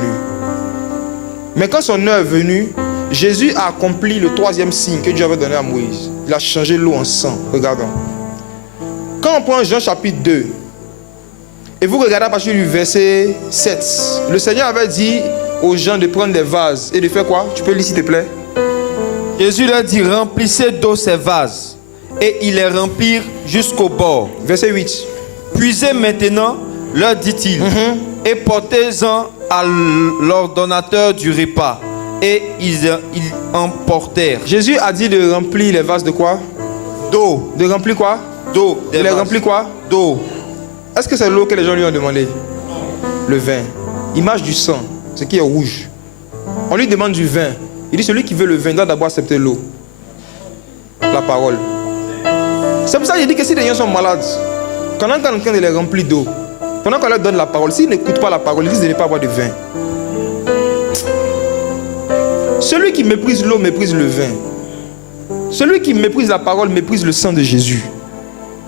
Mais quand son heure est venue, Jésus a accompli le 3e signe que Dieu avait donné à Moïse. Il a changé l'eau en sang. Regardons. Quand on prend Jean chapitre 2, et vous regardez à partir du verset 7, le Seigneur avait dit aux gens de prendre des vases et de faire quoi? Tu peux lire s'il te plaît? Jésus leur dit, remplissez d'eau ces vases. Et ils les remplirent jusqu'au bord. Verset 8. Puisez maintenant, leur dit-il, et portez-en à l'ordonnateur du repas. Et ils en portèrent. Jésus a dit de remplir les vases de quoi? D'eau. De remplir quoi? D'eau. Il les remplit quoi? D'eau. Est-ce que c'est l'eau que les gens lui ont demandé? Le vin. Image du sang, ce qui est rouge. On lui demande du vin. Il dit celui qui veut le vin doit d'abord accepter l'eau. La parole. C'est pour ça que je dis que si les gens sont malades, quand on est en train de les remplir d'eau, pendant qu'on leur donne la parole, s'ils n'écoutent pas la parole, ils risquent de ne pas avoir de vin. Celui qui méprise l'eau méprise le vin. Celui qui méprise la parole méprise le sang de Jésus.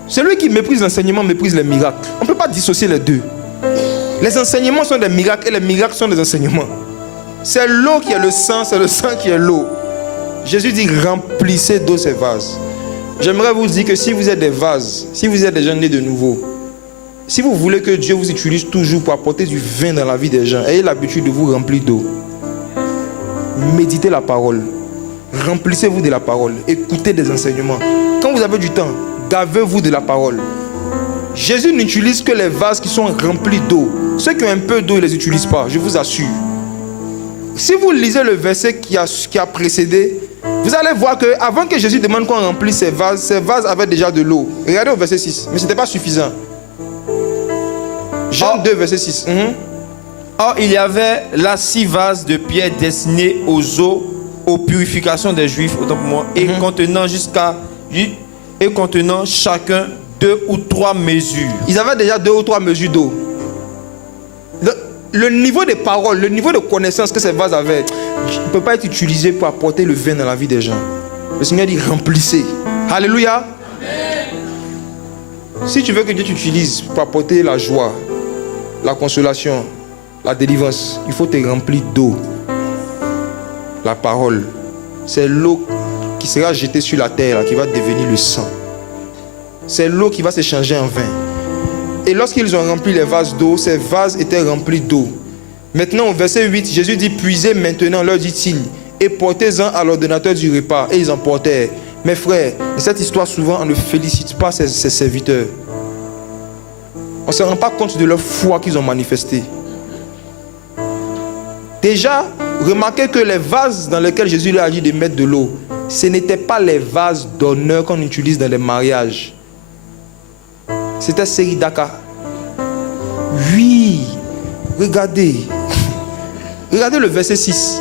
Celui qui méprise l'enseignement méprise les miracles. On ne peut pas dissocier les deux. Les enseignements sont des miracles et les miracles sont des enseignements. C'est l'eau qui est le sang, c'est le sang qui est l'eau. Jésus dit remplissez d'eau ces vases. J'aimerais vous dire que si vous êtes des vases, si vous êtes des gens nés de nouveau, si vous voulez que Dieu vous utilise toujours pour apporter du vin dans la vie des gens, ayez l'habitude de vous remplir d'eau. Méditez la parole. Remplissez-vous de la parole. Écoutez des enseignements. Quand vous avez du temps, gavez-vous de la parole. Jésus n'utilise que les vases qui sont remplis d'eau. Ceux qui ont un peu d'eau, il ne les utilise pas, je vous assure. Si vous lisez le verset qui a précédé, vous allez voir qu'avant que Jésus demande qu'on remplisse ces vases avaient déjà de l'eau. Regardez au verset 6, mais ce n'était pas suffisant. Jean 2, verset 6. Or, il y avait là 6 vases de pierre destinés aux purifications des Juifs, autant pour moi, et contenant chacun 2 ou 3 mesures. Ils avaient déjà 2 ou 3 mesures d'eau. Le niveau de parole, le niveau de connaissance que ces vases avaient ne peut pas être utilisé pour apporter le vin dans la vie des gens. Le Seigneur dit remplissez. Alléluia. Amen. Si tu veux que Dieu t'utilise pour apporter la joie, la consolation, la délivrance, il faut te remplir d'eau. La parole, c'est l'eau qui sera jetée sur la terre, qui va devenir le sang. C'est l'eau qui va se changer en vin. Et lorsqu'ils ont rempli les vases d'eau, ces vases étaient remplis d'eau. Maintenant au verset 8, Jésus dit, puisez maintenant, leur dit-il, et portez-en à l'ordonnateur du repas. Et ils en portèrent. Mes frères, dans cette histoire, souvent, on ne félicite pas ces serviteurs. On ne se rend pas compte de leur foi qu'ils ont manifestée. Déjà, remarquez que les vases dans lesquels Jésus leur a dit de mettre de l'eau, ce n'étaient pas les vases d'honneur qu'on utilise dans les mariages. C'était Seridaka. Oui, regardez. Regardez le verset 6.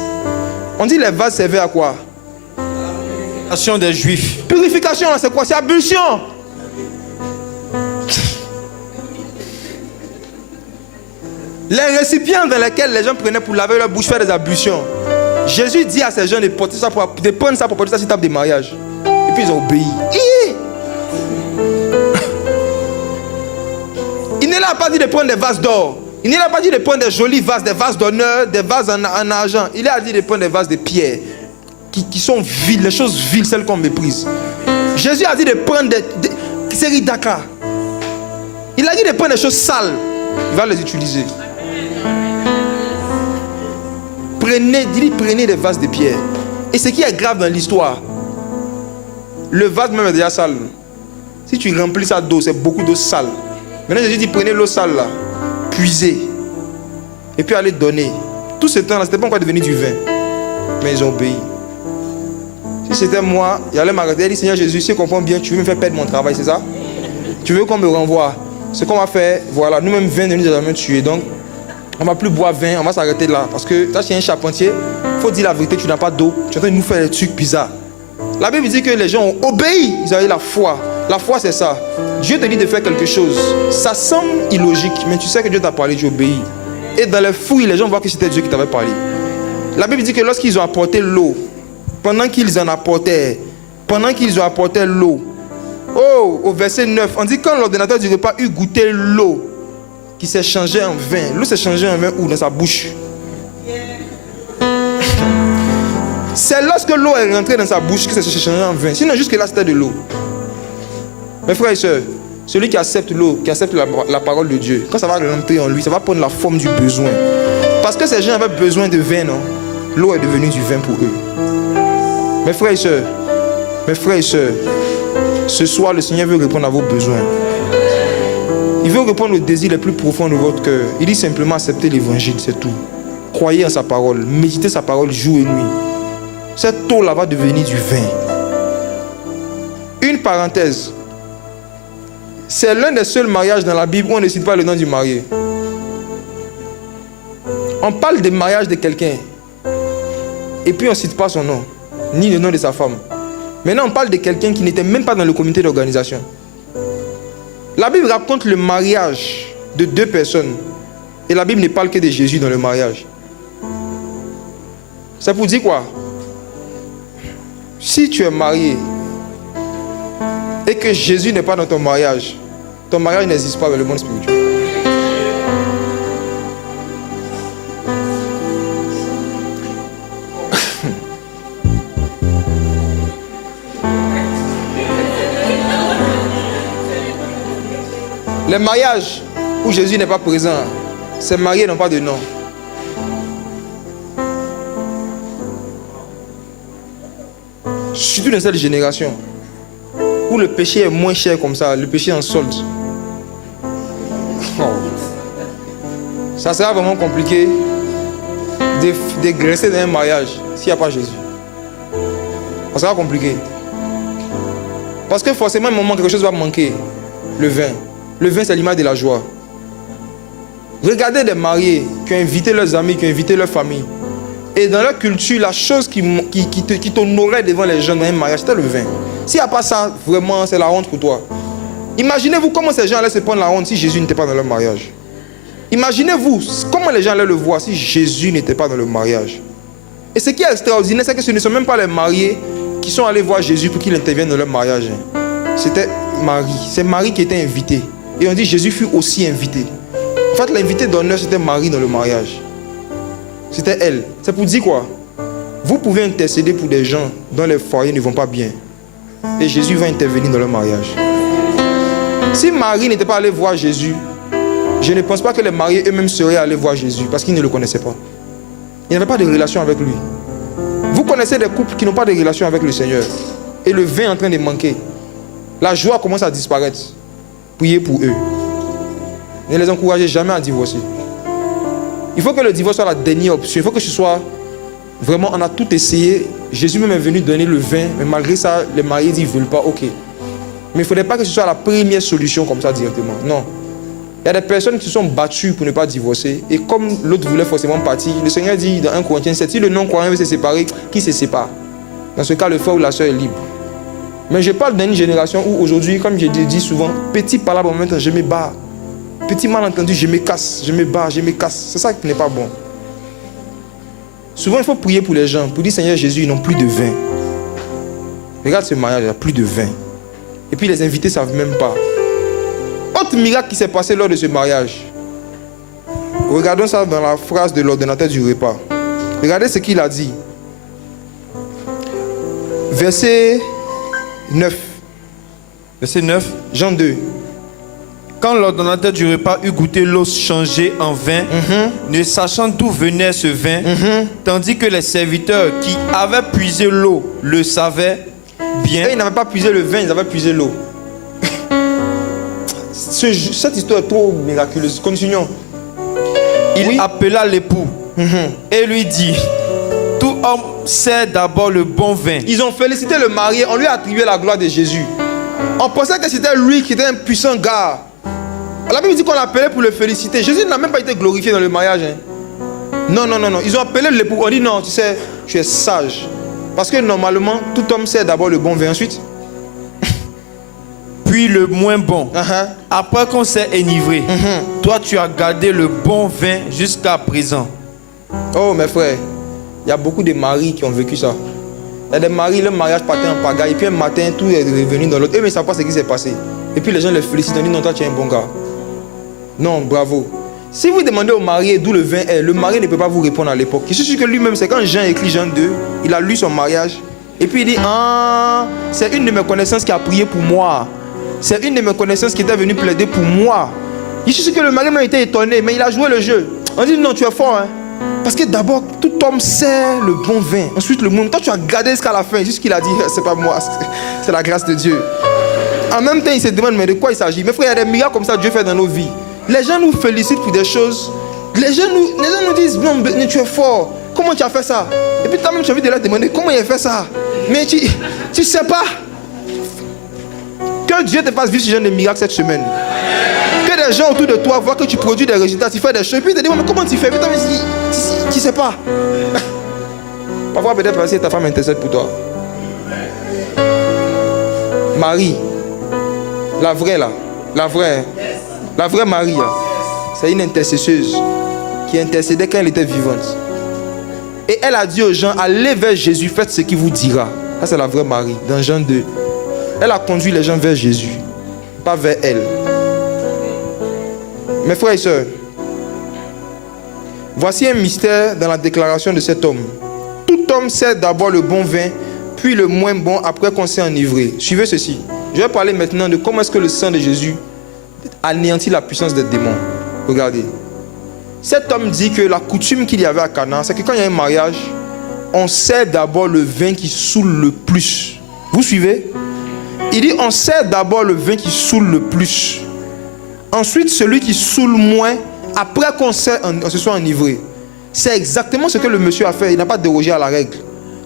On dit les vases servaient à quoi? Purification des Juifs. Purification, c'est quoi? C'est ablution. Les récipients dans lesquels les gens prenaient pour laver leur bouche, faire des ablutions. Jésus dit à ces gens de prendre ça pour porter ça sur table de mariage. Et puis ils ont obéi. Il ne l'a pas dit de prendre des vases d'or. Il ne l'a pas dit de prendre des jolis vases, des vases d'honneur, des vases en argent. Il a dit de prendre des vases de pierre qui sont viles, les choses viles, celles qu'on méprise. Jésus a dit de prendre des séries d'Aka. Il a dit de prendre des choses sales. Il va les utiliser. Prenez des vases de pierre. Et ce qui est grave dans l'histoire, le vase même est déjà sale. Si tu remplis ça d'eau, c'est beaucoup d'eau sale. Maintenant Jésus dit prenez l'eau sale là, puisez, et puis allez donner. Tout ce temps là, c'était pas encore devenu du vin. Mais ils ont obéi. Si c'était moi, j'allais m'arrêter et dire Seigneur Jésus, si tu comprends bien, tu veux me faire perdre mon travail, c'est ça? Tu veux qu'on me renvoie? Ce qu'on va faire, voilà, nous-mêmes 20 nous avons jamais tué. Donc, on ne va plus boire vin, on va s'arrêter là. Parce que là, tu es un charpentier, il faut dire la vérité, tu n'as pas d'eau. Tu es en train de nous faire des trucs bizarres. La Bible dit que les gens ont obéi, ils avaient la foi. La foi, c'est ça. Dieu te dit de faire quelque chose. Ça semble illogique, mais tu sais que Dieu t'a parlé, tu obéis. Et dans les fouilles, les gens voient que c'était Dieu qui t'avait parlé. La Bible dit que lorsqu'ils ont apporté l'eau, pendant qu'ils apportaient l'eau, oh, au verset 9, on dit quand l'ordonnateur du repas eut goûté l'eau qui s'est changée en vin. L'eau s'est changée en vin où? Dans sa bouche. C'est lorsque l'eau est rentrée dans sa bouche que ça s'est changé en vin. Sinon, jusque là, c'était de l'eau. Mes frères et sœurs, celui qui accepte l'eau, qui accepte la parole de Dieu, quand ça va rentrer en lui, ça va prendre la forme du besoin. Parce que ces gens avaient besoin de vin, non? L'eau est devenue du vin pour eux. Mes frères et sœurs, ce soir, le Seigneur veut répondre à vos besoins. Il veut répondre aux désirs les plus profonds de votre cœur. Il dit simplement accepter l'évangile, c'est tout. Croyez en sa parole, méditez sa parole jour et nuit. Cette eau-là va devenir du vin. Une parenthèse. C'est l'un des seuls mariages dans la Bible où on ne cite pas le nom du marié. On parle des mariages de quelqu'un et puis on ne cite pas son nom, ni le nom de sa femme. Maintenant, on parle de quelqu'un qui n'était même pas dans le comité d'organisation. La Bible raconte le mariage de deux personnes et la Bible ne parle que de Jésus dans le mariage. C'est pour dire quoi? Si tu es marié et que Jésus n'est pas dans ton mariage n'existe pas dans le monde spirituel. Les mariages où Jésus n'est pas présent, ces mariés n'ont pas de nom. Surtout dans cette génération où le péché est moins cher comme ça, le péché en solde. Oh. Ça sera vraiment compliqué de rester dans un mariage s'il n'y a pas Jésus. Ça sera compliqué. Parce que forcément, à un moment, quelque chose va manquer. Le vin. Le vin, c'est l'image de la joie. Regardez des mariés qui ont invité leurs amis, qui ont invité leur famille. Et dans leur culture, la chose qui t'honorait devant les gens dans un mariage, c'était le vin. S'il n'y a pas ça, vraiment, c'est la honte pour toi. Imaginez-vous comment ces gens allaient se prendre la honte si Jésus n'était pas dans leur mariage. Imaginez-vous comment les gens allaient le voir si Jésus n'était pas dans le mariage. Et ce qui est extraordinaire, c'est que ce ne sont même pas les mariés qui sont allés voir Jésus pour qu'il intervienne dans leur mariage. C'était Marie. C'est Marie qui était invitée. Et on dit Jésus fut aussi invité. En fait, l'invité d'honneur, c'était Marie dans le mariage. C'était elle. C'est pour dire quoi? Vous pouvez intercéder pour des gens dont les foyers ne vont pas bien. Et Jésus va intervenir dans leur mariage. Si Marie n'était pas allée voir Jésus, je ne pense pas que les mariés eux-mêmes seraient allés voir Jésus parce qu'ils ne le connaissaient pas. Ils n'avaient pas de relation avec lui. Vous connaissez des couples qui n'ont pas de relation avec le Seigneur. Et le vin est en train de manquer. La joie commence à disparaître. Priez pour eux. Ne les encouragez jamais à divorcer. Il faut que le divorce soit la dernière option. Il faut que ce soit vraiment, on a tout essayé. Jésus même est venu donner le vin, mais malgré ça, les mariés disent qu'ils ne veulent pas. Ok. Mais il ne faudrait pas que ce soit la première solution comme ça directement. Non. Il y a des personnes qui se sont battues pour ne pas divorcer. Et comme l'autre voulait forcément partir, le Seigneur dit dans 1 Corinthiens 7, si le non-croyant veut se séparer, qui se sépare? Dans ce cas, le frère ou la soeur est libre. Mais je parle d'une génération où aujourd'hui, comme je dis souvent, petit palabre en même temps, je me bats. Petit malentendu, je me casse, je me bats, je me casse. C'est ça qui n'est pas bon. Souvent, il faut prier pour les gens, pour dire Seigneur Jésus, ils n'ont plus de vin. Regarde ce mariage, il n'y a plus de vin. Et puis les invités ne savent même pas. Autre miracle qui s'est passé lors de ce mariage. Regardons ça dans la phrase de l'ordonnateur du repas. Regardez ce qu'il a dit. Verset 9. Verset 9. Jean 2. Quand l'ordonnateur du repas eut goûté l'eau changée en vin, ne sachant d'où venait ce vin, tandis que les serviteurs qui avaient puisé l'eau le savaient bien. Et ils n'avaient pas puisé le vin, ils avaient puisé l'eau. Cette histoire est trop miraculeuse. Continuons. Il appela l'époux et lui dit, tout homme sait d'abord le bon vin. Ils ont félicité le marié, on lui a attribué la gloire de Jésus. On pensait que c'était lui qui était un puissant gars. La Bible dit qu'on l'appelait pour le féliciter. Jésus n'a même pas été glorifié dans le mariage. Non. Ils ont appelé l'époux. On dit non, tu sais, tu es sage. Parce que normalement, tout homme sait d'abord le bon vin. Ensuite, puis le moins bon. Après qu'on s'est enivré, toi tu as gardé le bon vin jusqu'à présent. Oh mes frères, il y a beaucoup de maris qui ont vécu ça. Il y a des maris, le mariage partait en pagaille. Et puis un matin, tout est revenu dans l'autre. Eux, mais ils ne savent pas ce qui s'est passé. Et puis les gens les félicitent. Ils disent non, toi tu es un bon gars. Non, bravo. Si vous demandez au marié d'où le vin est, le marié ne peut pas vous répondre à l'époque. Je suis sûr que lui-même, c'est quand Jean écrit Jean 2, il a lu son mariage. Et puis il dit, ah, c'est une de mes connaissances qui a prié pour moi. C'est une de mes connaissances qui était venue plaider pour moi. Je suis sûr que le mari m'a été étonné, mais il a joué le jeu. On dit, non, tu es fort, hein. Parce que d'abord, tout homme sait le bon vin. Ensuite, le monde. Toi, tu as gardé jusqu'à la fin. Juste ce qu'il a dit, c'est pas moi, c'est la grâce de Dieu. En même temps, il se demande, mais de quoi il s'agit? Mais frère, il y a des miracles comme ça que Dieu fait dans nos vies. Les gens nous félicitent pour des choses. Les gens nous disent, non, mais tu es fort. Comment tu as fait ça? Et puis toi-même, tu as envie de leur demander, comment il a fait ça? Mais tu sais pas. Que Dieu te fasse vivre ce genre de miracle cette semaine. Que des gens autour de toi voient que tu produis des résultats, tu fais des choses. Et puis ils te disent, mais comment tu fais? Mais toi, tu sais pas. Parfois, peut-être parce que ta femme intercède pour toi. Marie, la vraie là, la vraie Marie là, c'est une intercesseuse qui intercédait quand elle était vivante. Et elle a dit aux gens, allez vers Jésus, faites ce qu'il vous dira. Ça c'est la vraie Marie, dans Jean 2. Elle a conduit les gens vers Jésus, pas vers elle. Mes frères et sœurs, voici un mystère dans la déclaration de cet homme. Tout homme sert d'abord le bon vin, puis le moins bon après qu'on s'est enivré. Suivez ceci. Je vais parler maintenant de comment est-ce que le sang de Jésus anéantit la puissance des démons. Regardez. Cet homme dit que la coutume qu'il y avait à Cana, c'est que quand il y a un mariage, on sert d'abord le vin qui saoule le plus. Vous suivez? Il dit on sert d'abord le vin qui saoule le plus. Ensuite, celui qui saoule moins, après qu'on se soit enivré. C'est exactement ce que le monsieur a fait. Il n'a pas dérogé à la règle.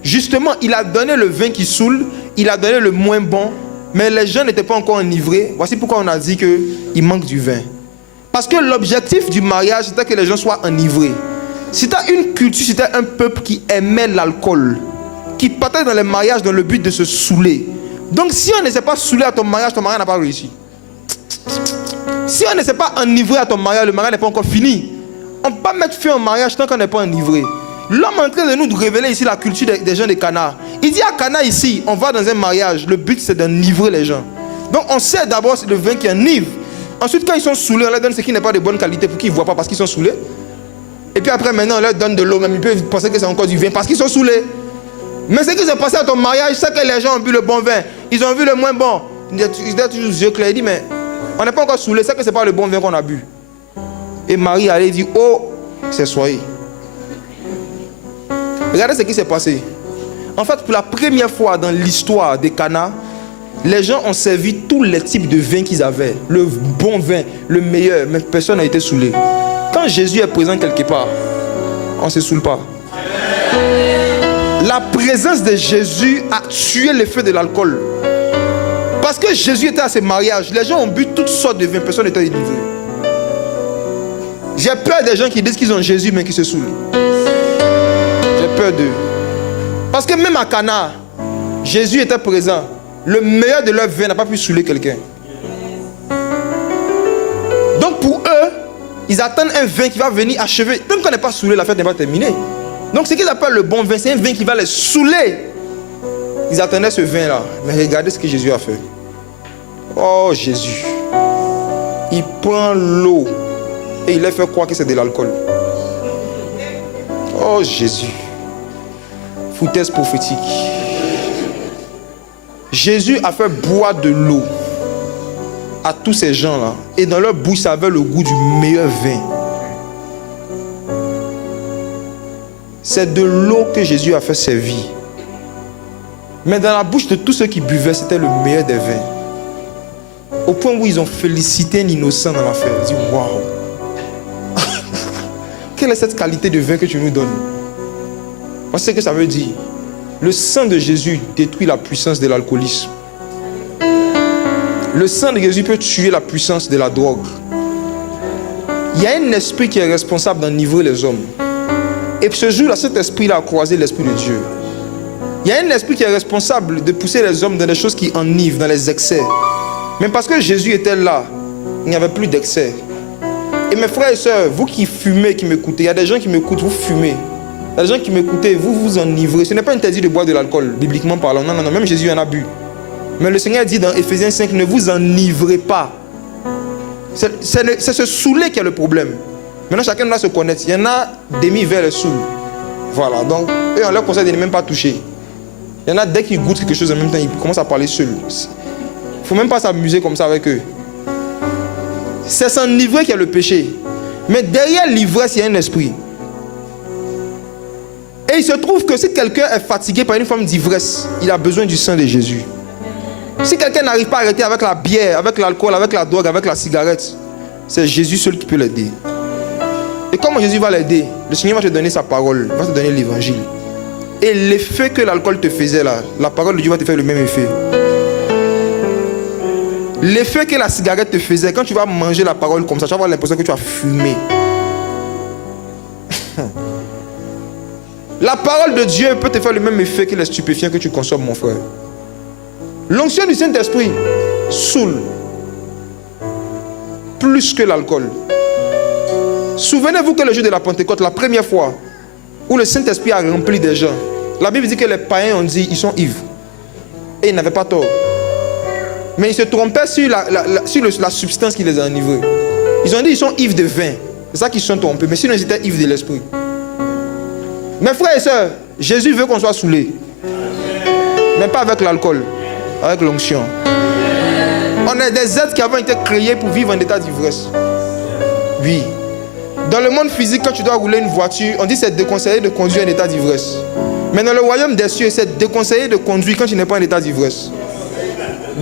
Justement, il a donné le vin qui saoule, il a donné le moins bon, mais les gens n'étaient pas encore enivrés. Voici pourquoi on a dit qu'il manque du vin. Parce que l'objectif du mariage, c'était que les gens soient enivrés. C'était une culture, c'était un peuple qui aimait l'alcool, qui partait dans les mariages dans le but de se saouler. Donc si on ne s'est pas saoulé à ton mariage n'a pas réussi. Si on ne s'est pas enivré à ton mariage, le mariage n'est pas encore fini. On ne peut pas mettre fin au mariage tant qu'on n'est pas enivré. L'homme est en train de nous révéler ici la culture des gens de Cana. Il dit à Cana ici, on va dans un mariage, le but c'est d'enivrer les gens. Donc on sait d'abord c'est le vin qui enivre. Ensuite quand ils sont saoulés, on leur donne ce qui n'est pas de bonne qualité pour qu'ils ne voient pas parce qu'ils sont saoulés. Et puis après maintenant on leur donne de l'eau, même ils peuvent penser que c'est encore du vin parce qu'ils sont saoulés. Mais ce qui s'est passé à ton mariage, c'est que les gens ont bu le bon vin, ils ont vu le moins bon. Ils étaient toujours les yeux clairs, ils disent mais on n'est pas encore saoulés, c'est que ce n'est pas le bon vin qu'on a bu. Et Marie allait dire, oh, c'est soyez. Regardez ce qui s'est passé. En fait, pour la première fois dans l'histoire de Cana, les gens ont servi tous les types de vins qu'ils avaient. Le bon vin, le meilleur, mais personne n'a été saoulé. Quand Jésus est présent quelque part, on ne se saoule pas. La présence de Jésus a tué l'effet de l'alcool. Parce que Jésus était à ses mariages, les gens ont bu toutes sortes de vins, personne n'était enivré. J'ai peur des gens qui disent qu'ils ont Jésus mais qui se saoulent. J'ai peur d'eux. Parce que même à Cana, Jésus était présent. Le meilleur de leur vin n'a pas pu saouler quelqu'un. Donc pour eux, ils attendent un vin qui va venir achever. Tant qu'on n'est pas saoulé, la fête n'est pas terminée. Donc ce qu'ils appellent le bon vin, c'est un vin qui va les saouler. Ils attendaient ce vin-là. Mais regardez ce que Jésus a fait. Oh Jésus. Il prend l'eau. Et il leur fait croire que c'est de l'alcool. Oh Jésus. Foutaise prophétique. Jésus a fait boire de l'eau à tous ces gens-là. Et dans leur bouche, ça avait le goût du meilleur vin. C'est de l'eau que Jésus a fait servir. Mais dans la bouche de tous ceux qui buvaient, c'était le meilleur des vins. Au point où ils ont félicité un innocent dans l'affaire. Ils disent, waouh. Quelle est cette qualité de vin que tu nous donnes? Voici ce que ça veut dire. Le sang de Jésus détruit la puissance de l'alcoolisme. Le sang de Jésus peut tuer la puissance de la drogue. Il y a un esprit qui est responsable d'enivrer les hommes. Et ce jour-là, cet esprit-là a croisé l'esprit de Dieu. Il y a un esprit qui est responsable de pousser les hommes dans des choses qui enivrent, dans les excès. Mais parce que Jésus était là, il n'y avait plus d'excès. Et mes frères et sœurs, vous qui fumez, qui m'écoutez, il y a des gens qui m'écoutent, vous fumez. Il y a des gens qui m'écoutent, vous vous enivrez. Ce n'est pas interdit de boire de l'alcool, bibliquement parlant. Non, non, non, même Jésus en a bu. Mais le Seigneur dit dans Ephésiens 5, ne vous enivrez pas. C'est se saouler qui est le problème. Maintenant, chacun doit se connaître. Il y en a demi vers le sous. Voilà, donc, eux, on leur conseille de ne même pas toucher. Il y en a, dès qu'ils goûtent quelque chose en même temps, ils commencent à parler seuls. Il ne faut même pas s'amuser comme ça avec eux. C'est s'enivrer qui est le péché. Mais derrière l'ivresse, il y a un esprit. Et il se trouve que si quelqu'un est fatigué par une forme d'ivresse, il a besoin du sang de Jésus. Si quelqu'un n'arrive pas à arrêter avec la bière, avec l'alcool, avec la drogue, avec la cigarette, c'est Jésus seul qui peut l'aider. Et comment Jésus va l'aider? Le Seigneur va te donner sa parole, va te donner l'évangile. Et l'effet que l'alcool te faisait là, la parole de Dieu va te faire le même effet. L'effet que la cigarette te faisait, quand tu vas manger la parole comme ça, tu vas avoir l'impression que tu as fumé. La parole de Dieu peut te faire le même effet que les stupéfiants que tu consommes, mon frère. L'onction du Saint-Esprit saoule plus que l'alcool. Souvenez-vous que le jour de la Pentecôte, la première fois où le Saint-Esprit a rempli des gens, la Bible dit que les païens ont dit ils sont ivres. Et ils n'avaient pas tort. Mais ils se trompaient sur la substance qui les a enivrés. Ils ont dit ils sont ivres de vin. C'est ça qu'ils se sont trompés. Mais sinon ils étaient ivres de l'esprit. Mes frères et sœurs, Jésus veut qu'on soit saoulés. Mais pas avec l'alcool, avec l'onction. On est des êtres qui avaient été créés pour vivre en état d'ivresse. Oui. Dans le monde physique, quand tu dois rouler une voiture, on dit que c'est déconseillé de conduire en état d'ivresse. Mais dans le royaume des cieux, c'est déconseillé de conduire quand tu n'es pas en état d'ivresse.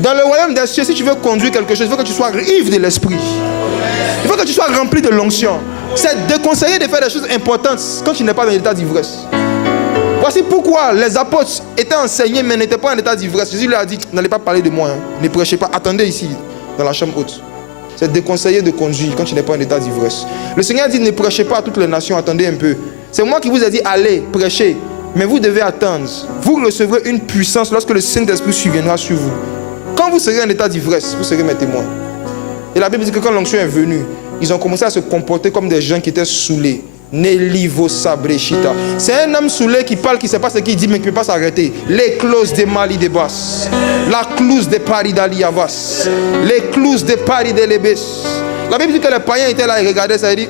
Dans le royaume des cieux, si tu veux conduire quelque chose, il faut que tu sois ivre de l'esprit. Il faut que tu sois rempli de l'onction. C'est déconseillé de faire des choses importantes quand tu n'es pas dans l'état d'ivresse. Voici pourquoi les apôtres étaient enseignés mais n'étaient pas en état d'ivresse. Jésus leur a dit, n'allez pas parler de moi, hein. Ne prêchez pas, attendez ici, dans la chambre haute. C'est déconseillé de conduire quand tu n'es pas en état d'ivresse. Le Seigneur dit, ne prêchez pas à toutes les nations, attendez un peu. C'est moi qui vous ai dit, allez, prêchez. Mais vous devez attendre. Vous recevrez une puissance lorsque le Saint-Esprit surviendra sur vous. Quand vous serez en état d'ivresse, vous serez mes témoins. Et la Bible dit que quand l'onction est venue, ils ont commencé à se comporter comme des gens qui étaient saoulés. Nelivo sabrechita. C'est un homme saoulé qui parle, qui ne sait pas ce qu'il dit, mais qui ne peut pas s'arrêter. Les clauses de Mali de Bas. La clouse de Paris d'Aliavas. Les clouses de Paris de Lebes. La Bible dit que les païens étaient là et regardaient ça et dit,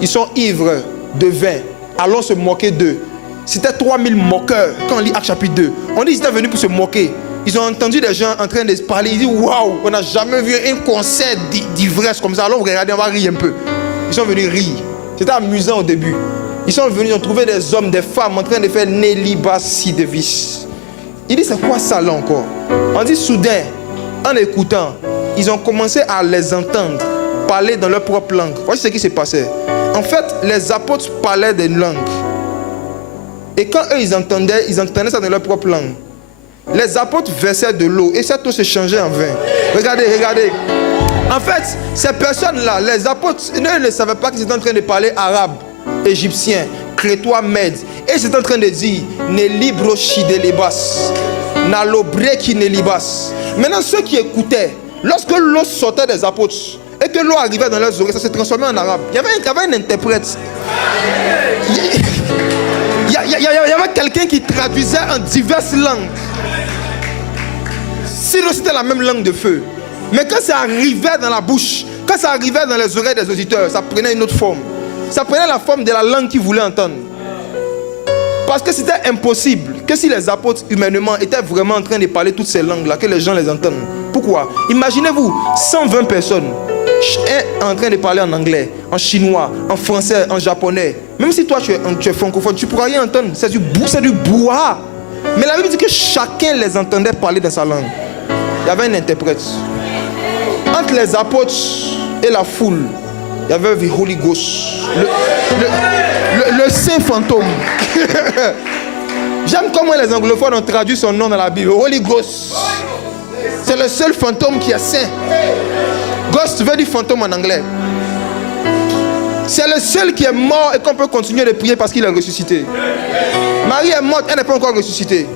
ils sont ivres de vin. Allons se moquer d'eux. C'était 3000 moqueurs. Quand on lit Actes chapitre 2, on dit qu'ils étaient venus pour se moquer. Ils ont entendu des gens en train de parler. Ils disent, waouh, on n'a jamais vu un concert d'ivresse comme ça. Alors regardez, on va rire un peu. Ils sont venus rire. C'était amusant au début. Ils sont venus, ils ont trouvé des hommes, des femmes en train de faire Néliba Sidevis. Il dit, c'est quoi ça là encore? On dit soudain, en écoutant, ils ont commencé à les entendre parler dans leur propre langue. Voici ce qui s'est passé. En fait, les apôtres parlaient des langues. Et quand eux, ils entendaient ça dans leur propre langue. Les apôtres versaient de l'eau et cette eau se changeait en vin. Regardez, regardez. En fait, ces personnes-là, les apôtres, eux ne savaient pas qu'ils étaient en train de parler arabe, égyptien, crétois, mède. Et ils étaient en train de dire Nelibro Shidelibas, Nalobreki Nelibas. Maintenant, ceux qui écoutaient, lorsque l'eau sortait des apôtres et que l'eau arrivait dans leurs oreilles, ça se transformait en arabe. Il y avait un interprète. Il y avait quelqu'un qui traduisait en diverses langues. Sinon, c'était la même langue de feu. Mais quand ça arrivait dans la bouche, quand ça arrivait dans les oreilles des auditeurs, ça prenait une autre forme. Ça prenait la forme de la langue qu'ils voulaient entendre. Parce que c'était impossible que si les apôtres humainement étaient vraiment en train de parler toutes ces langues-là, que les gens les entendent. Pourquoi? Imaginez-vous, 120 personnes en train de parler en anglais, en chinois, en français, en japonais. Même si toi tu es francophone, tu ne pourras rien entendre. C'est du brouhaha. Mais la Bible dit que chacun les entendait parler dans sa langue. Il y avait un interprète. Entre les apôtres et la foule, il y avait le Holy Ghost, le saint fantôme. J'aime comment les anglophones ont traduit son nom dans la Bible. Holy Ghost. C'est le seul fantôme qui est saint. Ghost veut dire fantôme en anglais. C'est le seul qui est mort et qu'on peut continuer de prier parce qu'il est ressuscité. Marie est morte, elle n'est pas encore ressuscitée.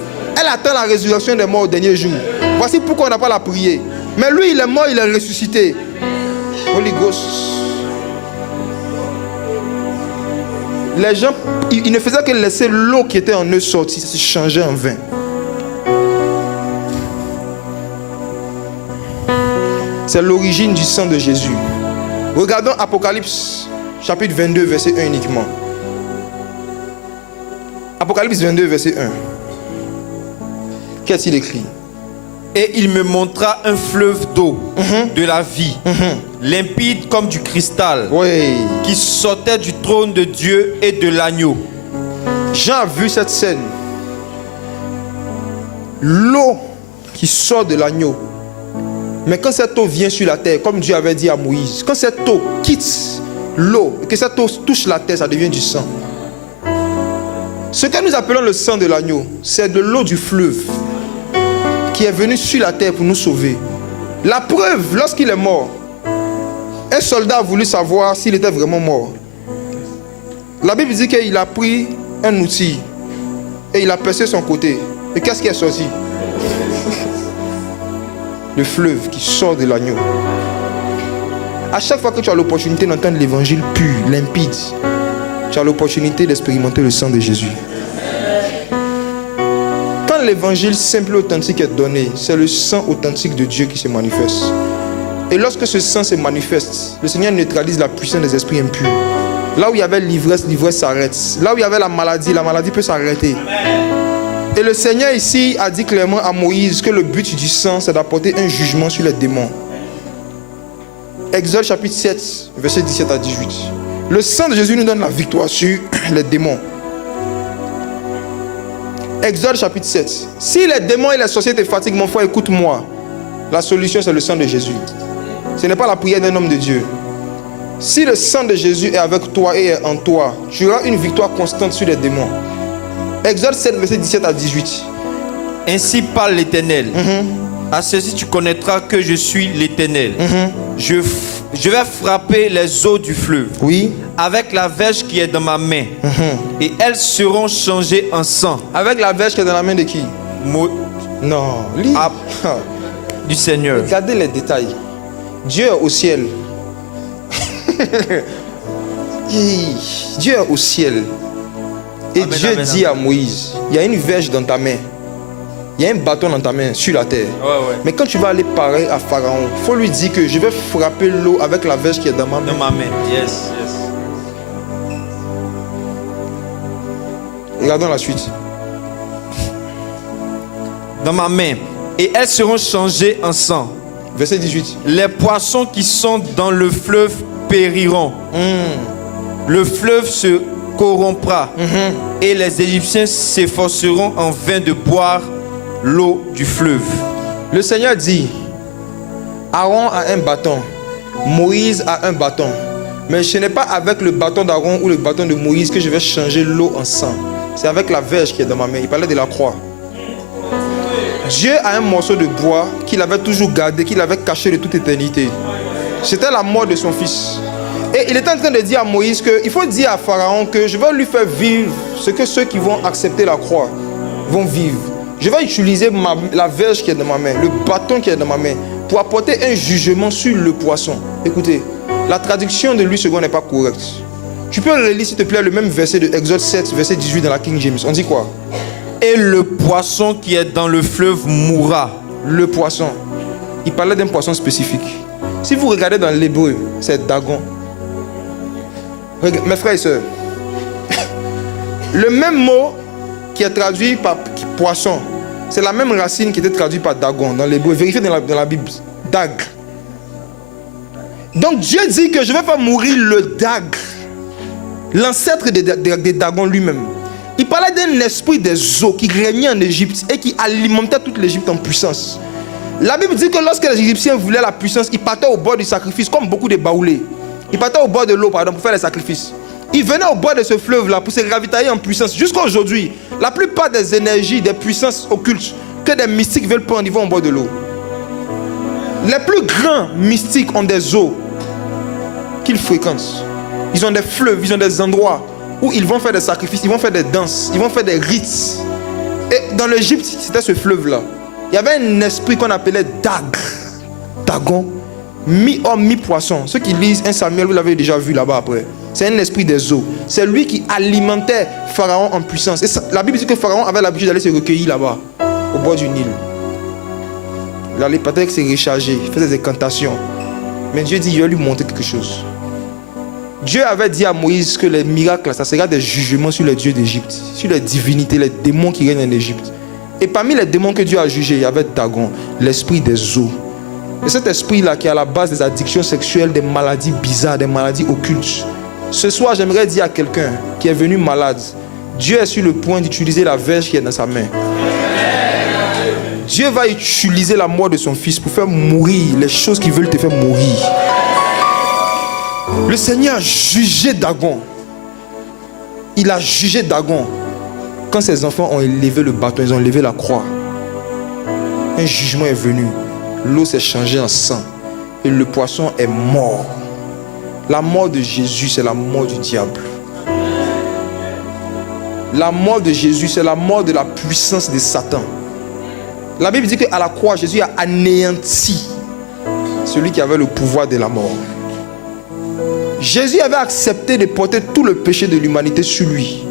Elle attend la résurrection des morts au dernier jour. Voici pourquoi on n'a pas la prier. Mais lui, il est mort, il est ressuscité. Holy Ghost. Les gens, ils ne faisaient que laisser l'eau qui était en eux sortir, ça se changeait en vin. C'est l'origine du sang de Jésus. Regardons Apocalypse, chapitre 22, verset 1 uniquement. Apocalypse 22, verset 1. Qu'est-il écrit? Et il me montra un fleuve d'eau de la vie, limpide comme du cristal, Oui. qui sortait du trône de Dieu et de l'agneau. Jean a vu cette scène. L'eau qui sort de l'agneau. Mais quand cette eau vient sur la terre, comme Dieu avait dit à Moïse, quand cette eau quitte l'eau et que cette eau touche la terre, ça devient du sang. Ce que nous appelons le sang de l'agneau, c'est de l'eau du fleuve qui est venue sur la terre pour nous sauver. La preuve, lorsqu'il est mort, un soldat a voulu savoir s'il était vraiment mort. La Bible dit qu'il a pris un outil et il a percé son côté. Et qu'est-ce qui est sorti? Le fleuve qui sort de l'agneau. À chaque fois que tu as l'opportunité d'entendre l'évangile pur, limpide, tu as l'opportunité d'expérimenter le sang de Jésus. Quand l'évangile simple et authentique est donné, c'est le sang authentique de Dieu qui se manifeste. Et lorsque ce sang se manifeste, le Seigneur neutralise la puissance des esprits impurs. Là où il y avait l'ivresse, l'ivresse s'arrête. Là où il y avait la maladie peut s'arrêter. Et le Seigneur ici a dit clairement à Moïse que le but du sang, c'est d'apporter un jugement sur les démons. Exode chapitre 7, verset 17 à 18. Le sang de Jésus nous donne la victoire sur les démons. Exode chapitre 7. Si les démons et les sorciers te fatiguent, mon frère, écoute-moi. La solution, c'est le sang de Jésus. Ce n'est pas la prière d'un homme de Dieu. Si le sang de Jésus est avec toi et est en toi, tu auras une victoire constante sur les démons. Exode 7, verset 17 à 18. Ainsi parle l'Éternel. À ceci tu connaîtras que je suis l'Éternel. Je vais frapper les eaux du fleuve Oui. avec la verge qui est dans ma main. Et elles seront changées en sang. Avec la verge qui est dans la main de qui? Non. Lis. Du Seigneur. Regardez les détails. Dieu est au ciel. Dieu est au ciel. Et Amen, Dieu amen, dit amen. à Moïse, il y a une verge dans ta main. Il y a un bâton dans ta main sur la terre. Ouais. Mais quand tu vas aller parler à Pharaon, il faut lui dire que je vais frapper l'eau avec la verge qui est dans ma main. Dans ma main. Yes. Regardons la suite. Dans ma main. Et elles seront changées en sang. Verset 18. Les poissons qui sont dans le fleuve périront. Le fleuve se corrompra. Et les Égyptiens s'efforceront en vain de boire l'eau du fleuve. Le Seigneur dit, Aaron a un bâton, Moïse a un bâton. Mais ce n'est pas avec le bâton d'Aaron ou le bâton de Moïse que je vais changer l'eau en sang. C'est avec la verge qui est dans ma main. Il parlait de la croix. Dieu a un morceau de bois qu'il avait toujours gardé, qu'il avait caché de toute éternité. C'était la mort de son fils. Et il était en train de dire à Moïse qu'il faut dire à Pharaon que je vais lui faire vivre ce que ceux qui vont accepter la croix vont vivre. Je vais utiliser la verge qui est dans ma main, le bâton qui est dans ma main, pour apporter un jugement sur le poisson. Écoutez, la traduction de Louis II n'est pas correcte. Tu peux relire s'il te plaît le même verset de Exode 7, verset 18 dans la King James. On dit quoi? Et le poisson qui est dans le fleuve mourra. Le poisson. Il parlait d'un poisson spécifique. Si vous regardez dans l'hébreu, c'est Dagon. Mes frères et sœurs, le même mot qui est traduit par poisson, c'est la même racine qui était traduite par Dagon dans l'hébreu. Vérifiez dans la Bible. Dag. Donc Dieu dit que je vais faire mourir le Dag, l'ancêtre des Dagon lui-même. Il parlait d'un esprit des eaux qui régnait en Égypte et qui alimentait toute l'Égypte en puissance. La Bible dit que lorsque les Égyptiens voulaient la puissance, ils partaient au bord du sacrifice, comme beaucoup de baoulés. Ils partaient au bord de l'eau, pardon, pour faire les sacrifices. Ils venaient au bord de ce fleuve-là pour se ravitailler en puissance. Jusqu'à aujourd'hui, la plupart des énergies, des puissances occultes que des mystiques veulent prendre, ils vont au bord de l'eau. Les plus grands mystiques ont des eaux qu'ils fréquentent. Ils ont des fleuves, ils ont des endroits où ils vont faire des sacrifices, ils vont faire des danses, ils vont faire des rites. Et dans l'Égypte, c'était ce fleuve-là. Il y avait un esprit qu'on appelait Dag, Dagon, mi-homme, mi-poisson. Ceux qui lisent 1 Samuel, vous l'avez déjà vu là-bas après. C'est un esprit des eaux. C'est lui qui alimentait Pharaon en puissance. Et la Bible dit que Pharaon avait l'habitude d'aller se recueillir là-bas, au bord du Nil. Il allait peut-être se recharger, il faisait des incantations. Mais Dieu dit, il va lui montrer quelque chose. Dieu avait dit à Moïse que les miracles, ça sera des jugements sur les dieux d'Égypte, sur les divinités, les démons qui règnent en Égypte. Et parmi les démons que Dieu a jugés, il y avait Dagon, l'esprit des eaux. Et cet esprit-là qui est à la base des addictions sexuelles, des maladies bizarres, des maladies occultes. Ce soir, j'aimerais dire à quelqu'un qui est venu malade, Dieu est sur le point d'utiliser la verge qui est dans sa main. Dieu va utiliser la mort de son fils pour faire mourir les choses qui veulent te faire mourir. Le Seigneur a jugé Dagon. Il a jugé Dagon. Quand ses enfants ont élevé le bâton, ils ont élevé la croix. Un jugement est venu. L'eau s'est changée en sang. Et le poisson est mort. La mort de Jésus, c'est la mort du diable. La mort de Jésus, c'est la mort de la puissance de Satan. La Bible dit qu'à la croix, Jésus a anéanti celui qui avait le pouvoir de la mort. Jésus avait accepté de porter tout le péché de l'humanité sur lui.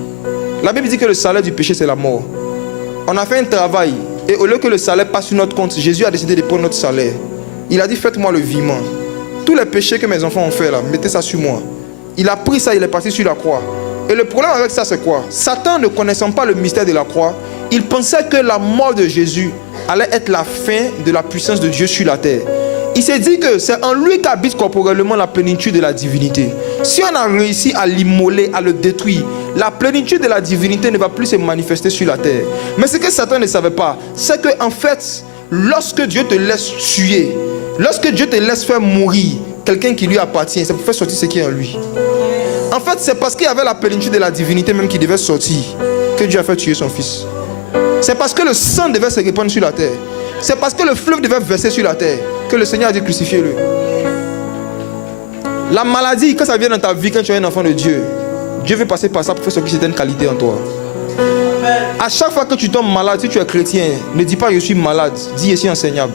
La Bible dit que le salaire du péché, c'est la mort. On a fait un travail et au lieu que le salaire passe sur notre compte, Jésus a décidé de prendre notre salaire. Il a dit, faites-moi le virement. Tous les péchés que mes enfants ont fait là, mettez ça sur moi. Il a pris ça, il est parti sur la croix. Et le problème avec ça, c'est quoi? Satan, ne connaissant pas le mystère de la croix, il pensait que la mort de Jésus allait être la fin de la puissance de Dieu sur la terre. Il s'est dit que c'est en lui qu'habite corporellement la plénitude de la divinité. Si on a réussi à l'immoler, à le détruire, la plénitude de la divinité ne va plus se manifester sur la terre. Mais ce que Satan ne savait pas, c'est que en fait, lorsque Dieu te laisse tuer, lorsque Dieu te laisse faire mourir quelqu'un qui lui appartient, c'est pour faire sortir ce qui est en lui. En fait, c'est parce qu'il y avait la plénitude de la divinité même qui devait sortir que Dieu a fait tuer son fils. C'est parce que le sang devait se répandre sur la terre. C'est parce que le fleuve devait verser sur la terre que le Seigneur a dit crucifiez-le. La maladie, quand ça vient dans ta vie, quand tu es un enfant de Dieu, Dieu veut passer par ça pour faire sortir certaines qualités en toi. À chaque fois que tu tombes malade, si tu es chrétien, ne dis pas je suis malade, dis je suis enseignable.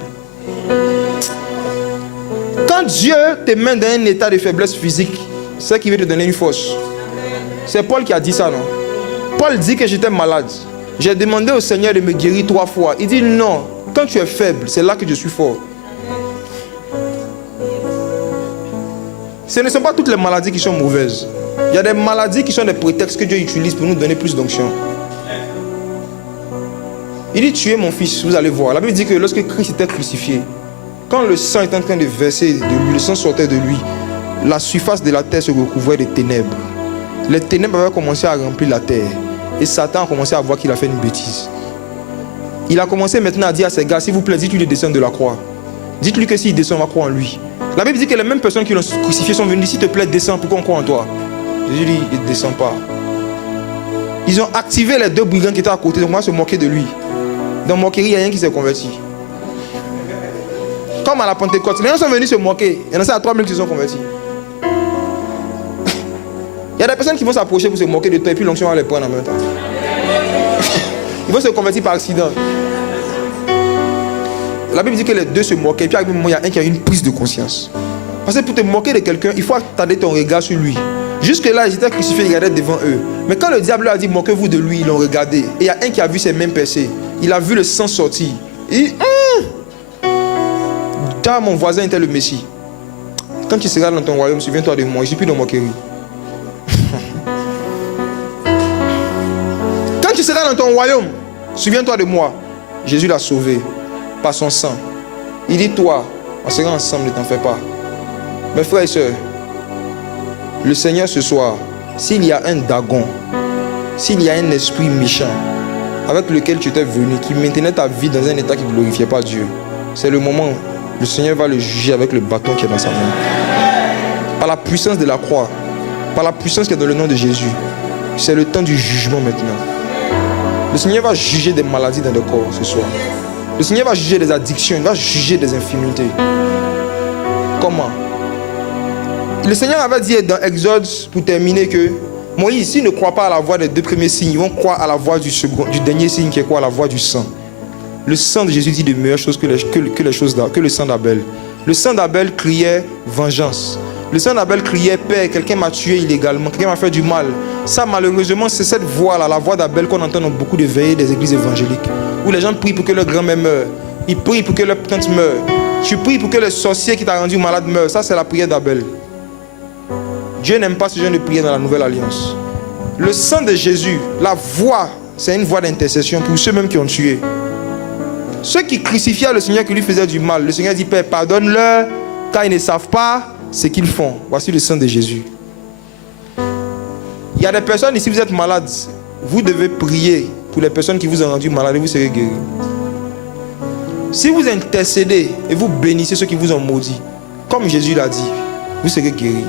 Quand Dieu te met dans un état de faiblesse physique, c'est qu'il veut te donner une force. C'est Paul qui a dit ça, non? Paul dit que j'étais malade. J'ai demandé au Seigneur de me guérir 3 fois. Il dit non, quand tu es faible, c'est là que je suis fort. Ce ne sont pas toutes les maladies qui sont mauvaises. Il y a des maladies qui sont des prétextes que Dieu utilise pour nous donner plus d'onction. Il dit tuez mon fils, vous allez voir. La Bible dit que lorsque Christ était crucifié, quand le sang était en train de verser de lui, le sang sortait de lui, la surface de la terre se recouvrait de ténèbres. Les ténèbres avaient commencé à remplir la terre. Et Satan a commencé à voir qu'il a fait une bêtise. Il a commencé maintenant à dire à ses gars, s'il vous plaît, dites-lui de descendre de la croix. Dites-lui que s'il descend, on va croire en lui. La Bible dit que les mêmes personnes qui l'ont crucifié sont venues, s'il te plaît, descends, pourquoi on croit en toi? Jésus dit, il ne descend pas. Ils ont activé les 2 brigands qui étaient à côté, donc on va se moquer de lui. Dans la moquerie, il n'y a rien qui s'est converti. Comme à la Pentecôte, les gens sont venus se moquer. Il y en a 3000 qui se sont convertis. Il y a des personnes qui vont s'approcher pour se moquer de toi et puis l'onction va les prendre en même temps. Ils vont se convertir par accident. La Bible dit que les 2 se moquaient et puis avec moi, il y a un qui a une prise de conscience. Parce que pour te moquer de quelqu'un, il faut attarder ton regard sur lui. Jusque-là, ils étaient crucifiés, ils regardaient devant eux. Mais quand le diable leur a dit moquez-vous de lui, ils l'ont regardé. Et il y a un qui a vu ses mains percées. Il a vu le sang sortir. Il dit car mon voisin était le Messie. Quand tu seras dans ton royaume, souviens-toi de moi. Je ne suis plus dans moquerie. Quand tu seras dans ton royaume, souviens-toi de moi. Jésus l'a sauvé par son sang. Il dit toi, on sera ensemble, ne t'en fais pas. Mes frères et sœurs, le Seigneur ce soir, s'il y a un Dagon, s'il y a un esprit méchant avec lequel tu étais venu, qui maintenait ta vie dans un état qui ne glorifiait pas Dieu, c'est le moment où le Seigneur va le juger avec le bâton qui est dans sa main. Par la puissance de la croix, par la puissance qui est dans le nom de Jésus, c'est le temps du jugement maintenant. Le Seigneur va juger des maladies dans le corps ce soir. Le Seigneur va juger des addictions, il va juger des infirmités. Comment? Le Seigneur avait dit dans Exode, pour terminer, que Moïse, s'ils ne croient pas à la voix des 2 premiers signes, ils vont croire à la voix du dernier signe qui est quoi? La voix du sang. Le sang de Jésus dit de meilleures choses que le sang d'Abel. Le sang d'Abel criait vengeance. Le sang d'Abel criait Père, quelqu'un m'a tué illégalement, quelqu'un m'a fait du mal. Ça, malheureusement, c'est cette voix-là, la voix d'Abel qu'on entend dans beaucoup de veillées des églises évangéliques, où les gens prient pour que leur grand-mère meure, ils prient pour que leur tante meure. Tu pries pour que le sorcier qui t'a rendu malade meure. Ça, c'est la prière d'Abel. Dieu n'aime pas ce genre de prière dans la nouvelle alliance. Le sang de Jésus, la voix, c'est une voix d'intercession pour ceux-mêmes qui ont tué. Ceux qui crucifiaient le Seigneur qui lui faisait du mal, le Seigneur dit, Père, pardonne-leur, car ils ne savent pas ce qu'ils font. Voici le sang de Jésus. Il y a des personnes ici, vous êtes malades. Vous devez prier pour les personnes qui vous ont rendu malades et vous serez guéris. Si vous intercédez et vous bénissez ceux qui vous ont maudits, comme Jésus l'a dit, vous serez guéris.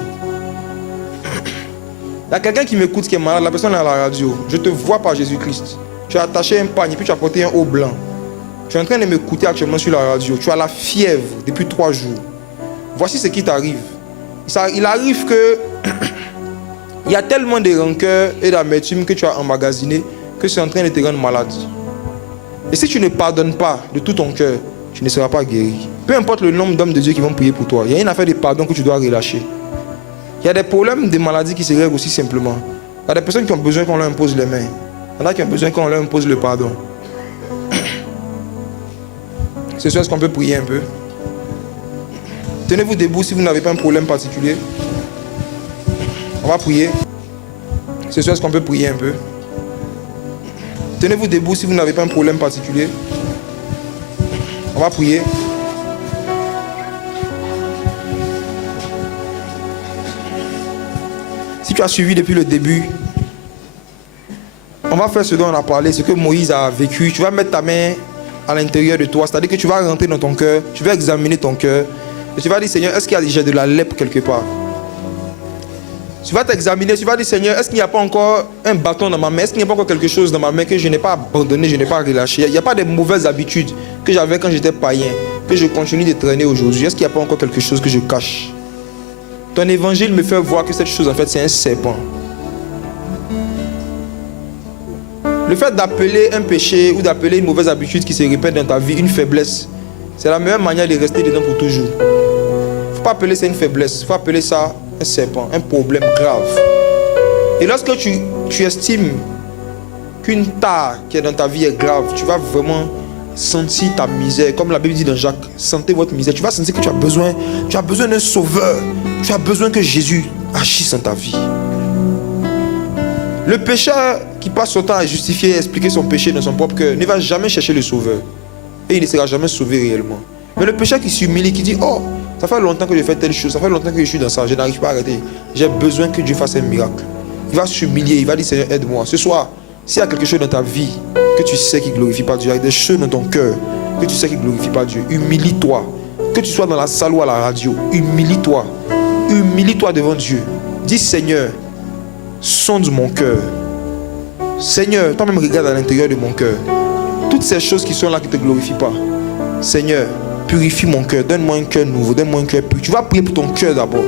Il y a quelqu'un qui m'écoute qui est malade, la personne est à la radio. Je te vois par Jésus-Christ. Tu as attaché un pagne, puis tu as porté un haut blanc. Tu es en train de m'écouter actuellement sur la radio. Tu as la fièvre depuis 3 jours. Voici ce qui t'arrive. Il arrive que il y a tellement de rancœur et d'amertume que tu as emmagasiné que c'est en train de te rendre malade. Et si tu ne pardonnes pas de tout ton cœur, tu ne seras pas guéri. Peu importe le nombre d'hommes de Dieu qui vont prier pour toi, il y a une affaire de pardon que tu dois relâcher. Il y a des problèmes de maladies qui se règlent aussi simplement. Il y a des personnes qui ont besoin qu'on leur impose les mains. Il y en a qui ont besoin qu'on leur impose le pardon. Ce soir, est-ce qu'on peut prier un peu? Tenez-vous debout si vous n'avez pas un problème particulier. On va prier. Ce soir, est-ce qu'on peut prier un peu? Tenez-vous debout si vous n'avez pas un problème particulier. On va prier. Si tu as suivi depuis le début, on va faire ce dont on a parlé, ce que Moïse a vécu. Tu vas mettre ta main à l'intérieur de toi, c'est-à-dire que tu vas rentrer dans ton cœur, tu vas examiner ton cœur et tu vas dire, Seigneur, est-ce qu'il y a déjà de la lèpre quelque part? Tu vas t'examiner, tu vas dire, Seigneur, est-ce qu'il n'y a pas encore un bâton dans ma main? Est-ce qu'il n'y a pas encore quelque chose dans ma main que je n'ai pas abandonné, je n'ai pas relâché? Il n'y a pas de mauvaises habitudes que j'avais quand j'étais païen, que je continue de traîner aujourd'hui. Est-ce qu'il n'y a pas encore quelque chose que je cache? Ton évangile me fait voir que cette chose, en fait, c'est un serpent. Le fait d'appeler un péché ou d'appeler une mauvaise habitude qui se répète dans ta vie une faiblesse, c'est la meilleure manière de rester dedans pour toujours. Il ne faut pas appeler ça une faiblesse, il faut appeler ça un serpent, un problème grave. Et lorsque tu estimes qu'une tare qui est dans ta vie est grave, tu vas vraiment sentir ta misère. Comme la Bible dit dans Jacques, sentez votre misère. Tu vas sentir que tu as besoin d'un sauveur. Tu as besoin que Jésus agisse dans ta vie. Le pécheur qui passe son temps à justifier et expliquer son péché dans son propre cœur ne va jamais chercher le sauveur. Et il ne sera jamais sauvé réellement. Mais le pécheur qui s'humilie, qui dit, oh, ça fait longtemps que je fais telle chose, ça fait longtemps que je suis dans ça, je n'arrive pas à arrêter. J'ai besoin que Dieu fasse un miracle. Il va s'humilier, il va dire, Seigneur, aide-moi. Ce soir, s'il y a quelque chose dans ta vie que tu sais qui ne glorifie pas Dieu, il y a des choses dans ton cœur que tu sais qui ne glorifie pas Dieu, humilie-toi. Que tu sois dans la salle ou à la radio, humilie-toi. Humilie-toi devant Dieu. Dis, Seigneur, sonde mon cœur. Seigneur, toi-même regarde à l'intérieur de mon cœur. Toutes ces choses qui sont là qui ne te glorifient pas. Seigneur, purifie mon cœur. Donne-moi un cœur nouveau. Donne-moi un cœur pur. Tu vas prier pour ton cœur d'abord.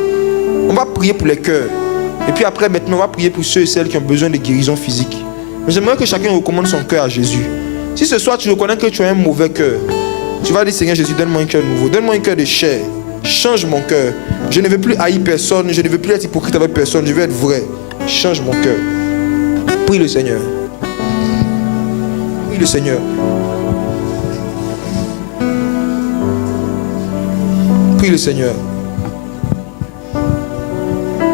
On va prier pour les cœurs. Et puis après, maintenant, on va prier pour ceux et celles qui ont besoin de guérison physique. Mais j'aimerais que chacun recommande son cœur à Jésus. Si ce soir tu reconnais que tu as un mauvais cœur, tu vas dire, Seigneur Jésus, donne-moi un cœur nouveau. Donne-moi un cœur de chair. Change mon cœur. Je ne veux plus haïr personne. Je ne veux plus être hypocrite avec personne. Je veux être vrai. Change mon cœur. Prie le Seigneur. Prie le Seigneur. Prie le Seigneur.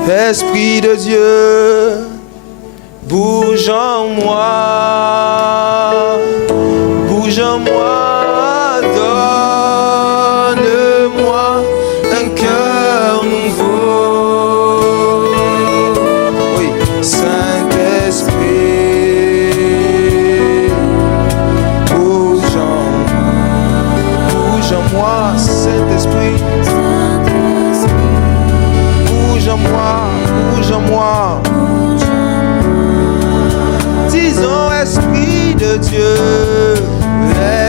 Esprit de Dieu, bouge en moi. Bouge en moi. Donne-moi un cœur nouveau. Oui, Saint-Esprit, bouge en moi, Saint-Esprit. Bouge en moi, bouge en moi. Disons, Esprit de Dieu,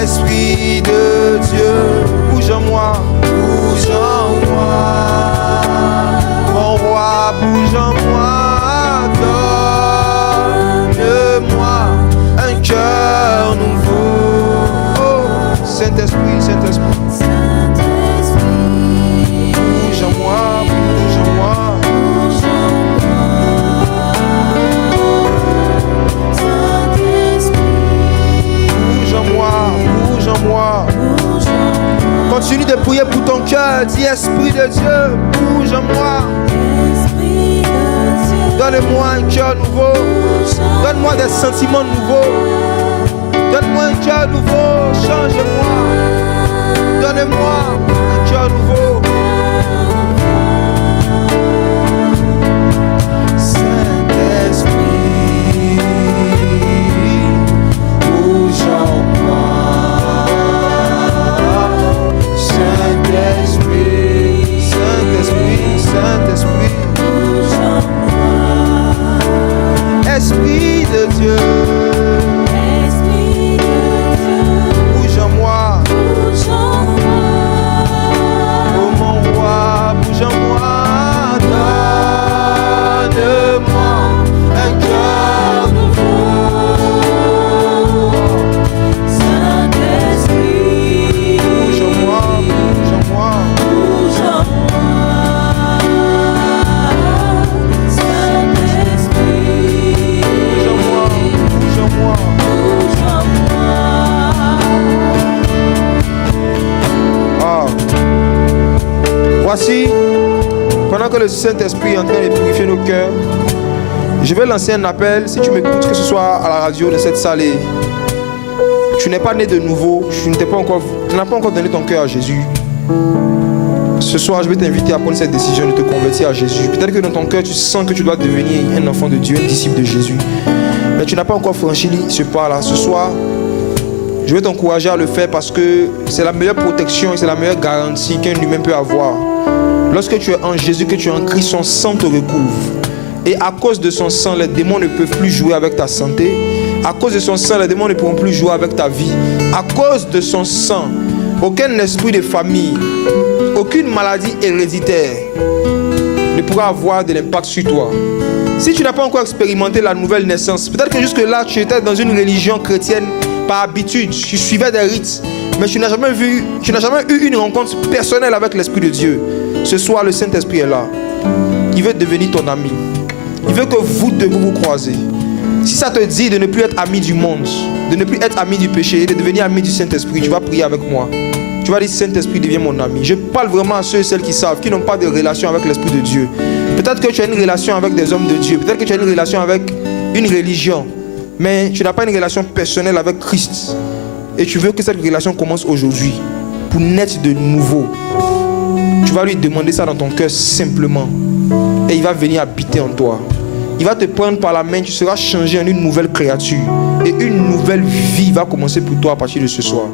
Esprit de Dieu, bouge en moi, bouge en moi. Mon roi, bouge en moi. Donne-moi un cœur nouveau. Oh, Saint-Esprit, Saint-Esprit. Bouge en moi, bouge en moi. Bouge en moi. Continue Continue de prier pour ton cœur. Dis, Esprit de Dieu, bouge en moi. Donne-moi un cœur nouveau. Donne-moi des sentiments nouveaux. Donne-moi un cœur nouveau. Change-moi. Donne-moi un cœur nouveau. Saint-Esprit, bouge en moi. Saint-Esprit, Saint-Esprit, Saint-Esprit, bouge en moi. Esprit de Dieu, bouge en moi. Oh mon roi, bouge en moi. Donne-moi un cœur nouveau. Saint-Esprit, bouge en moi, bouge en moi. Bouge en moi. Saint-Esprit, bouge en moi, bouge en moi. Bouge en moi. Ah. Voici, pendant que le Saint-Esprit est en train de purifier nos cœurs, je vais lancer un appel. Si tu m'écoutes, que ce soit à la radio de cette salle, et tu n'es pas né de nouveau, tu n'as pas encore donné ton cœur à Jésus. Ce soir, je vais t'inviter à prendre cette décision de te convertir à Jésus. Peut-être que dans ton cœur, tu sens que tu dois devenir un enfant de Dieu, un disciple de Jésus. Mais tu n'as pas encore franchi ce pas-là. Ce soir, je vais t'encourager à le faire parce que c'est la meilleure protection et c'est la meilleure garantie qu'un humain peut avoir. Lorsque tu es en Jésus, que tu es en Christ, son sang te recouvre. Et à cause de son sang, les démons ne peuvent plus jouer avec ta santé. À cause de son sang, les démons ne pourront plus jouer avec ta vie. À cause de son sang, aucun esprit de famille, aucune maladie héréditaire ne pourra avoir de l'impact sur toi. Si tu n'as pas encore expérimenté la nouvelle naissance, peut-être que jusque-là, tu étais dans une religion chrétienne par habitude, tu suivais des rites, mais tu n'as jamais eu une rencontre personnelle avec l'Esprit de Dieu. Ce soir, le Saint-Esprit est là. Il veut devenir ton ami. Il veut que vous deux vous croisez. Si ça te dit de ne plus être ami du monde, de ne plus être ami du péché et de devenir ami du Saint-Esprit, tu vas prier avec moi. Tu vas dire, Saint-Esprit, deviens mon ami. Je parle vraiment à ceux et celles qui savent, qui n'ont pas de relation avec l'Esprit de Dieu. Peut-être que tu as une relation avec des hommes de Dieu. Peut-être que tu as une relation avec une religion. Mais tu n'as pas une relation personnelle avec Christ. Et tu veux que cette relation commence aujourd'hui. Pour naître de nouveau. Tu vas lui demander ça dans ton cœur simplement. Et il va venir habiter en toi. Il va te prendre par la main. Tu seras changé en une nouvelle créature. Et une nouvelle vie va commencer pour toi à partir de ce soir.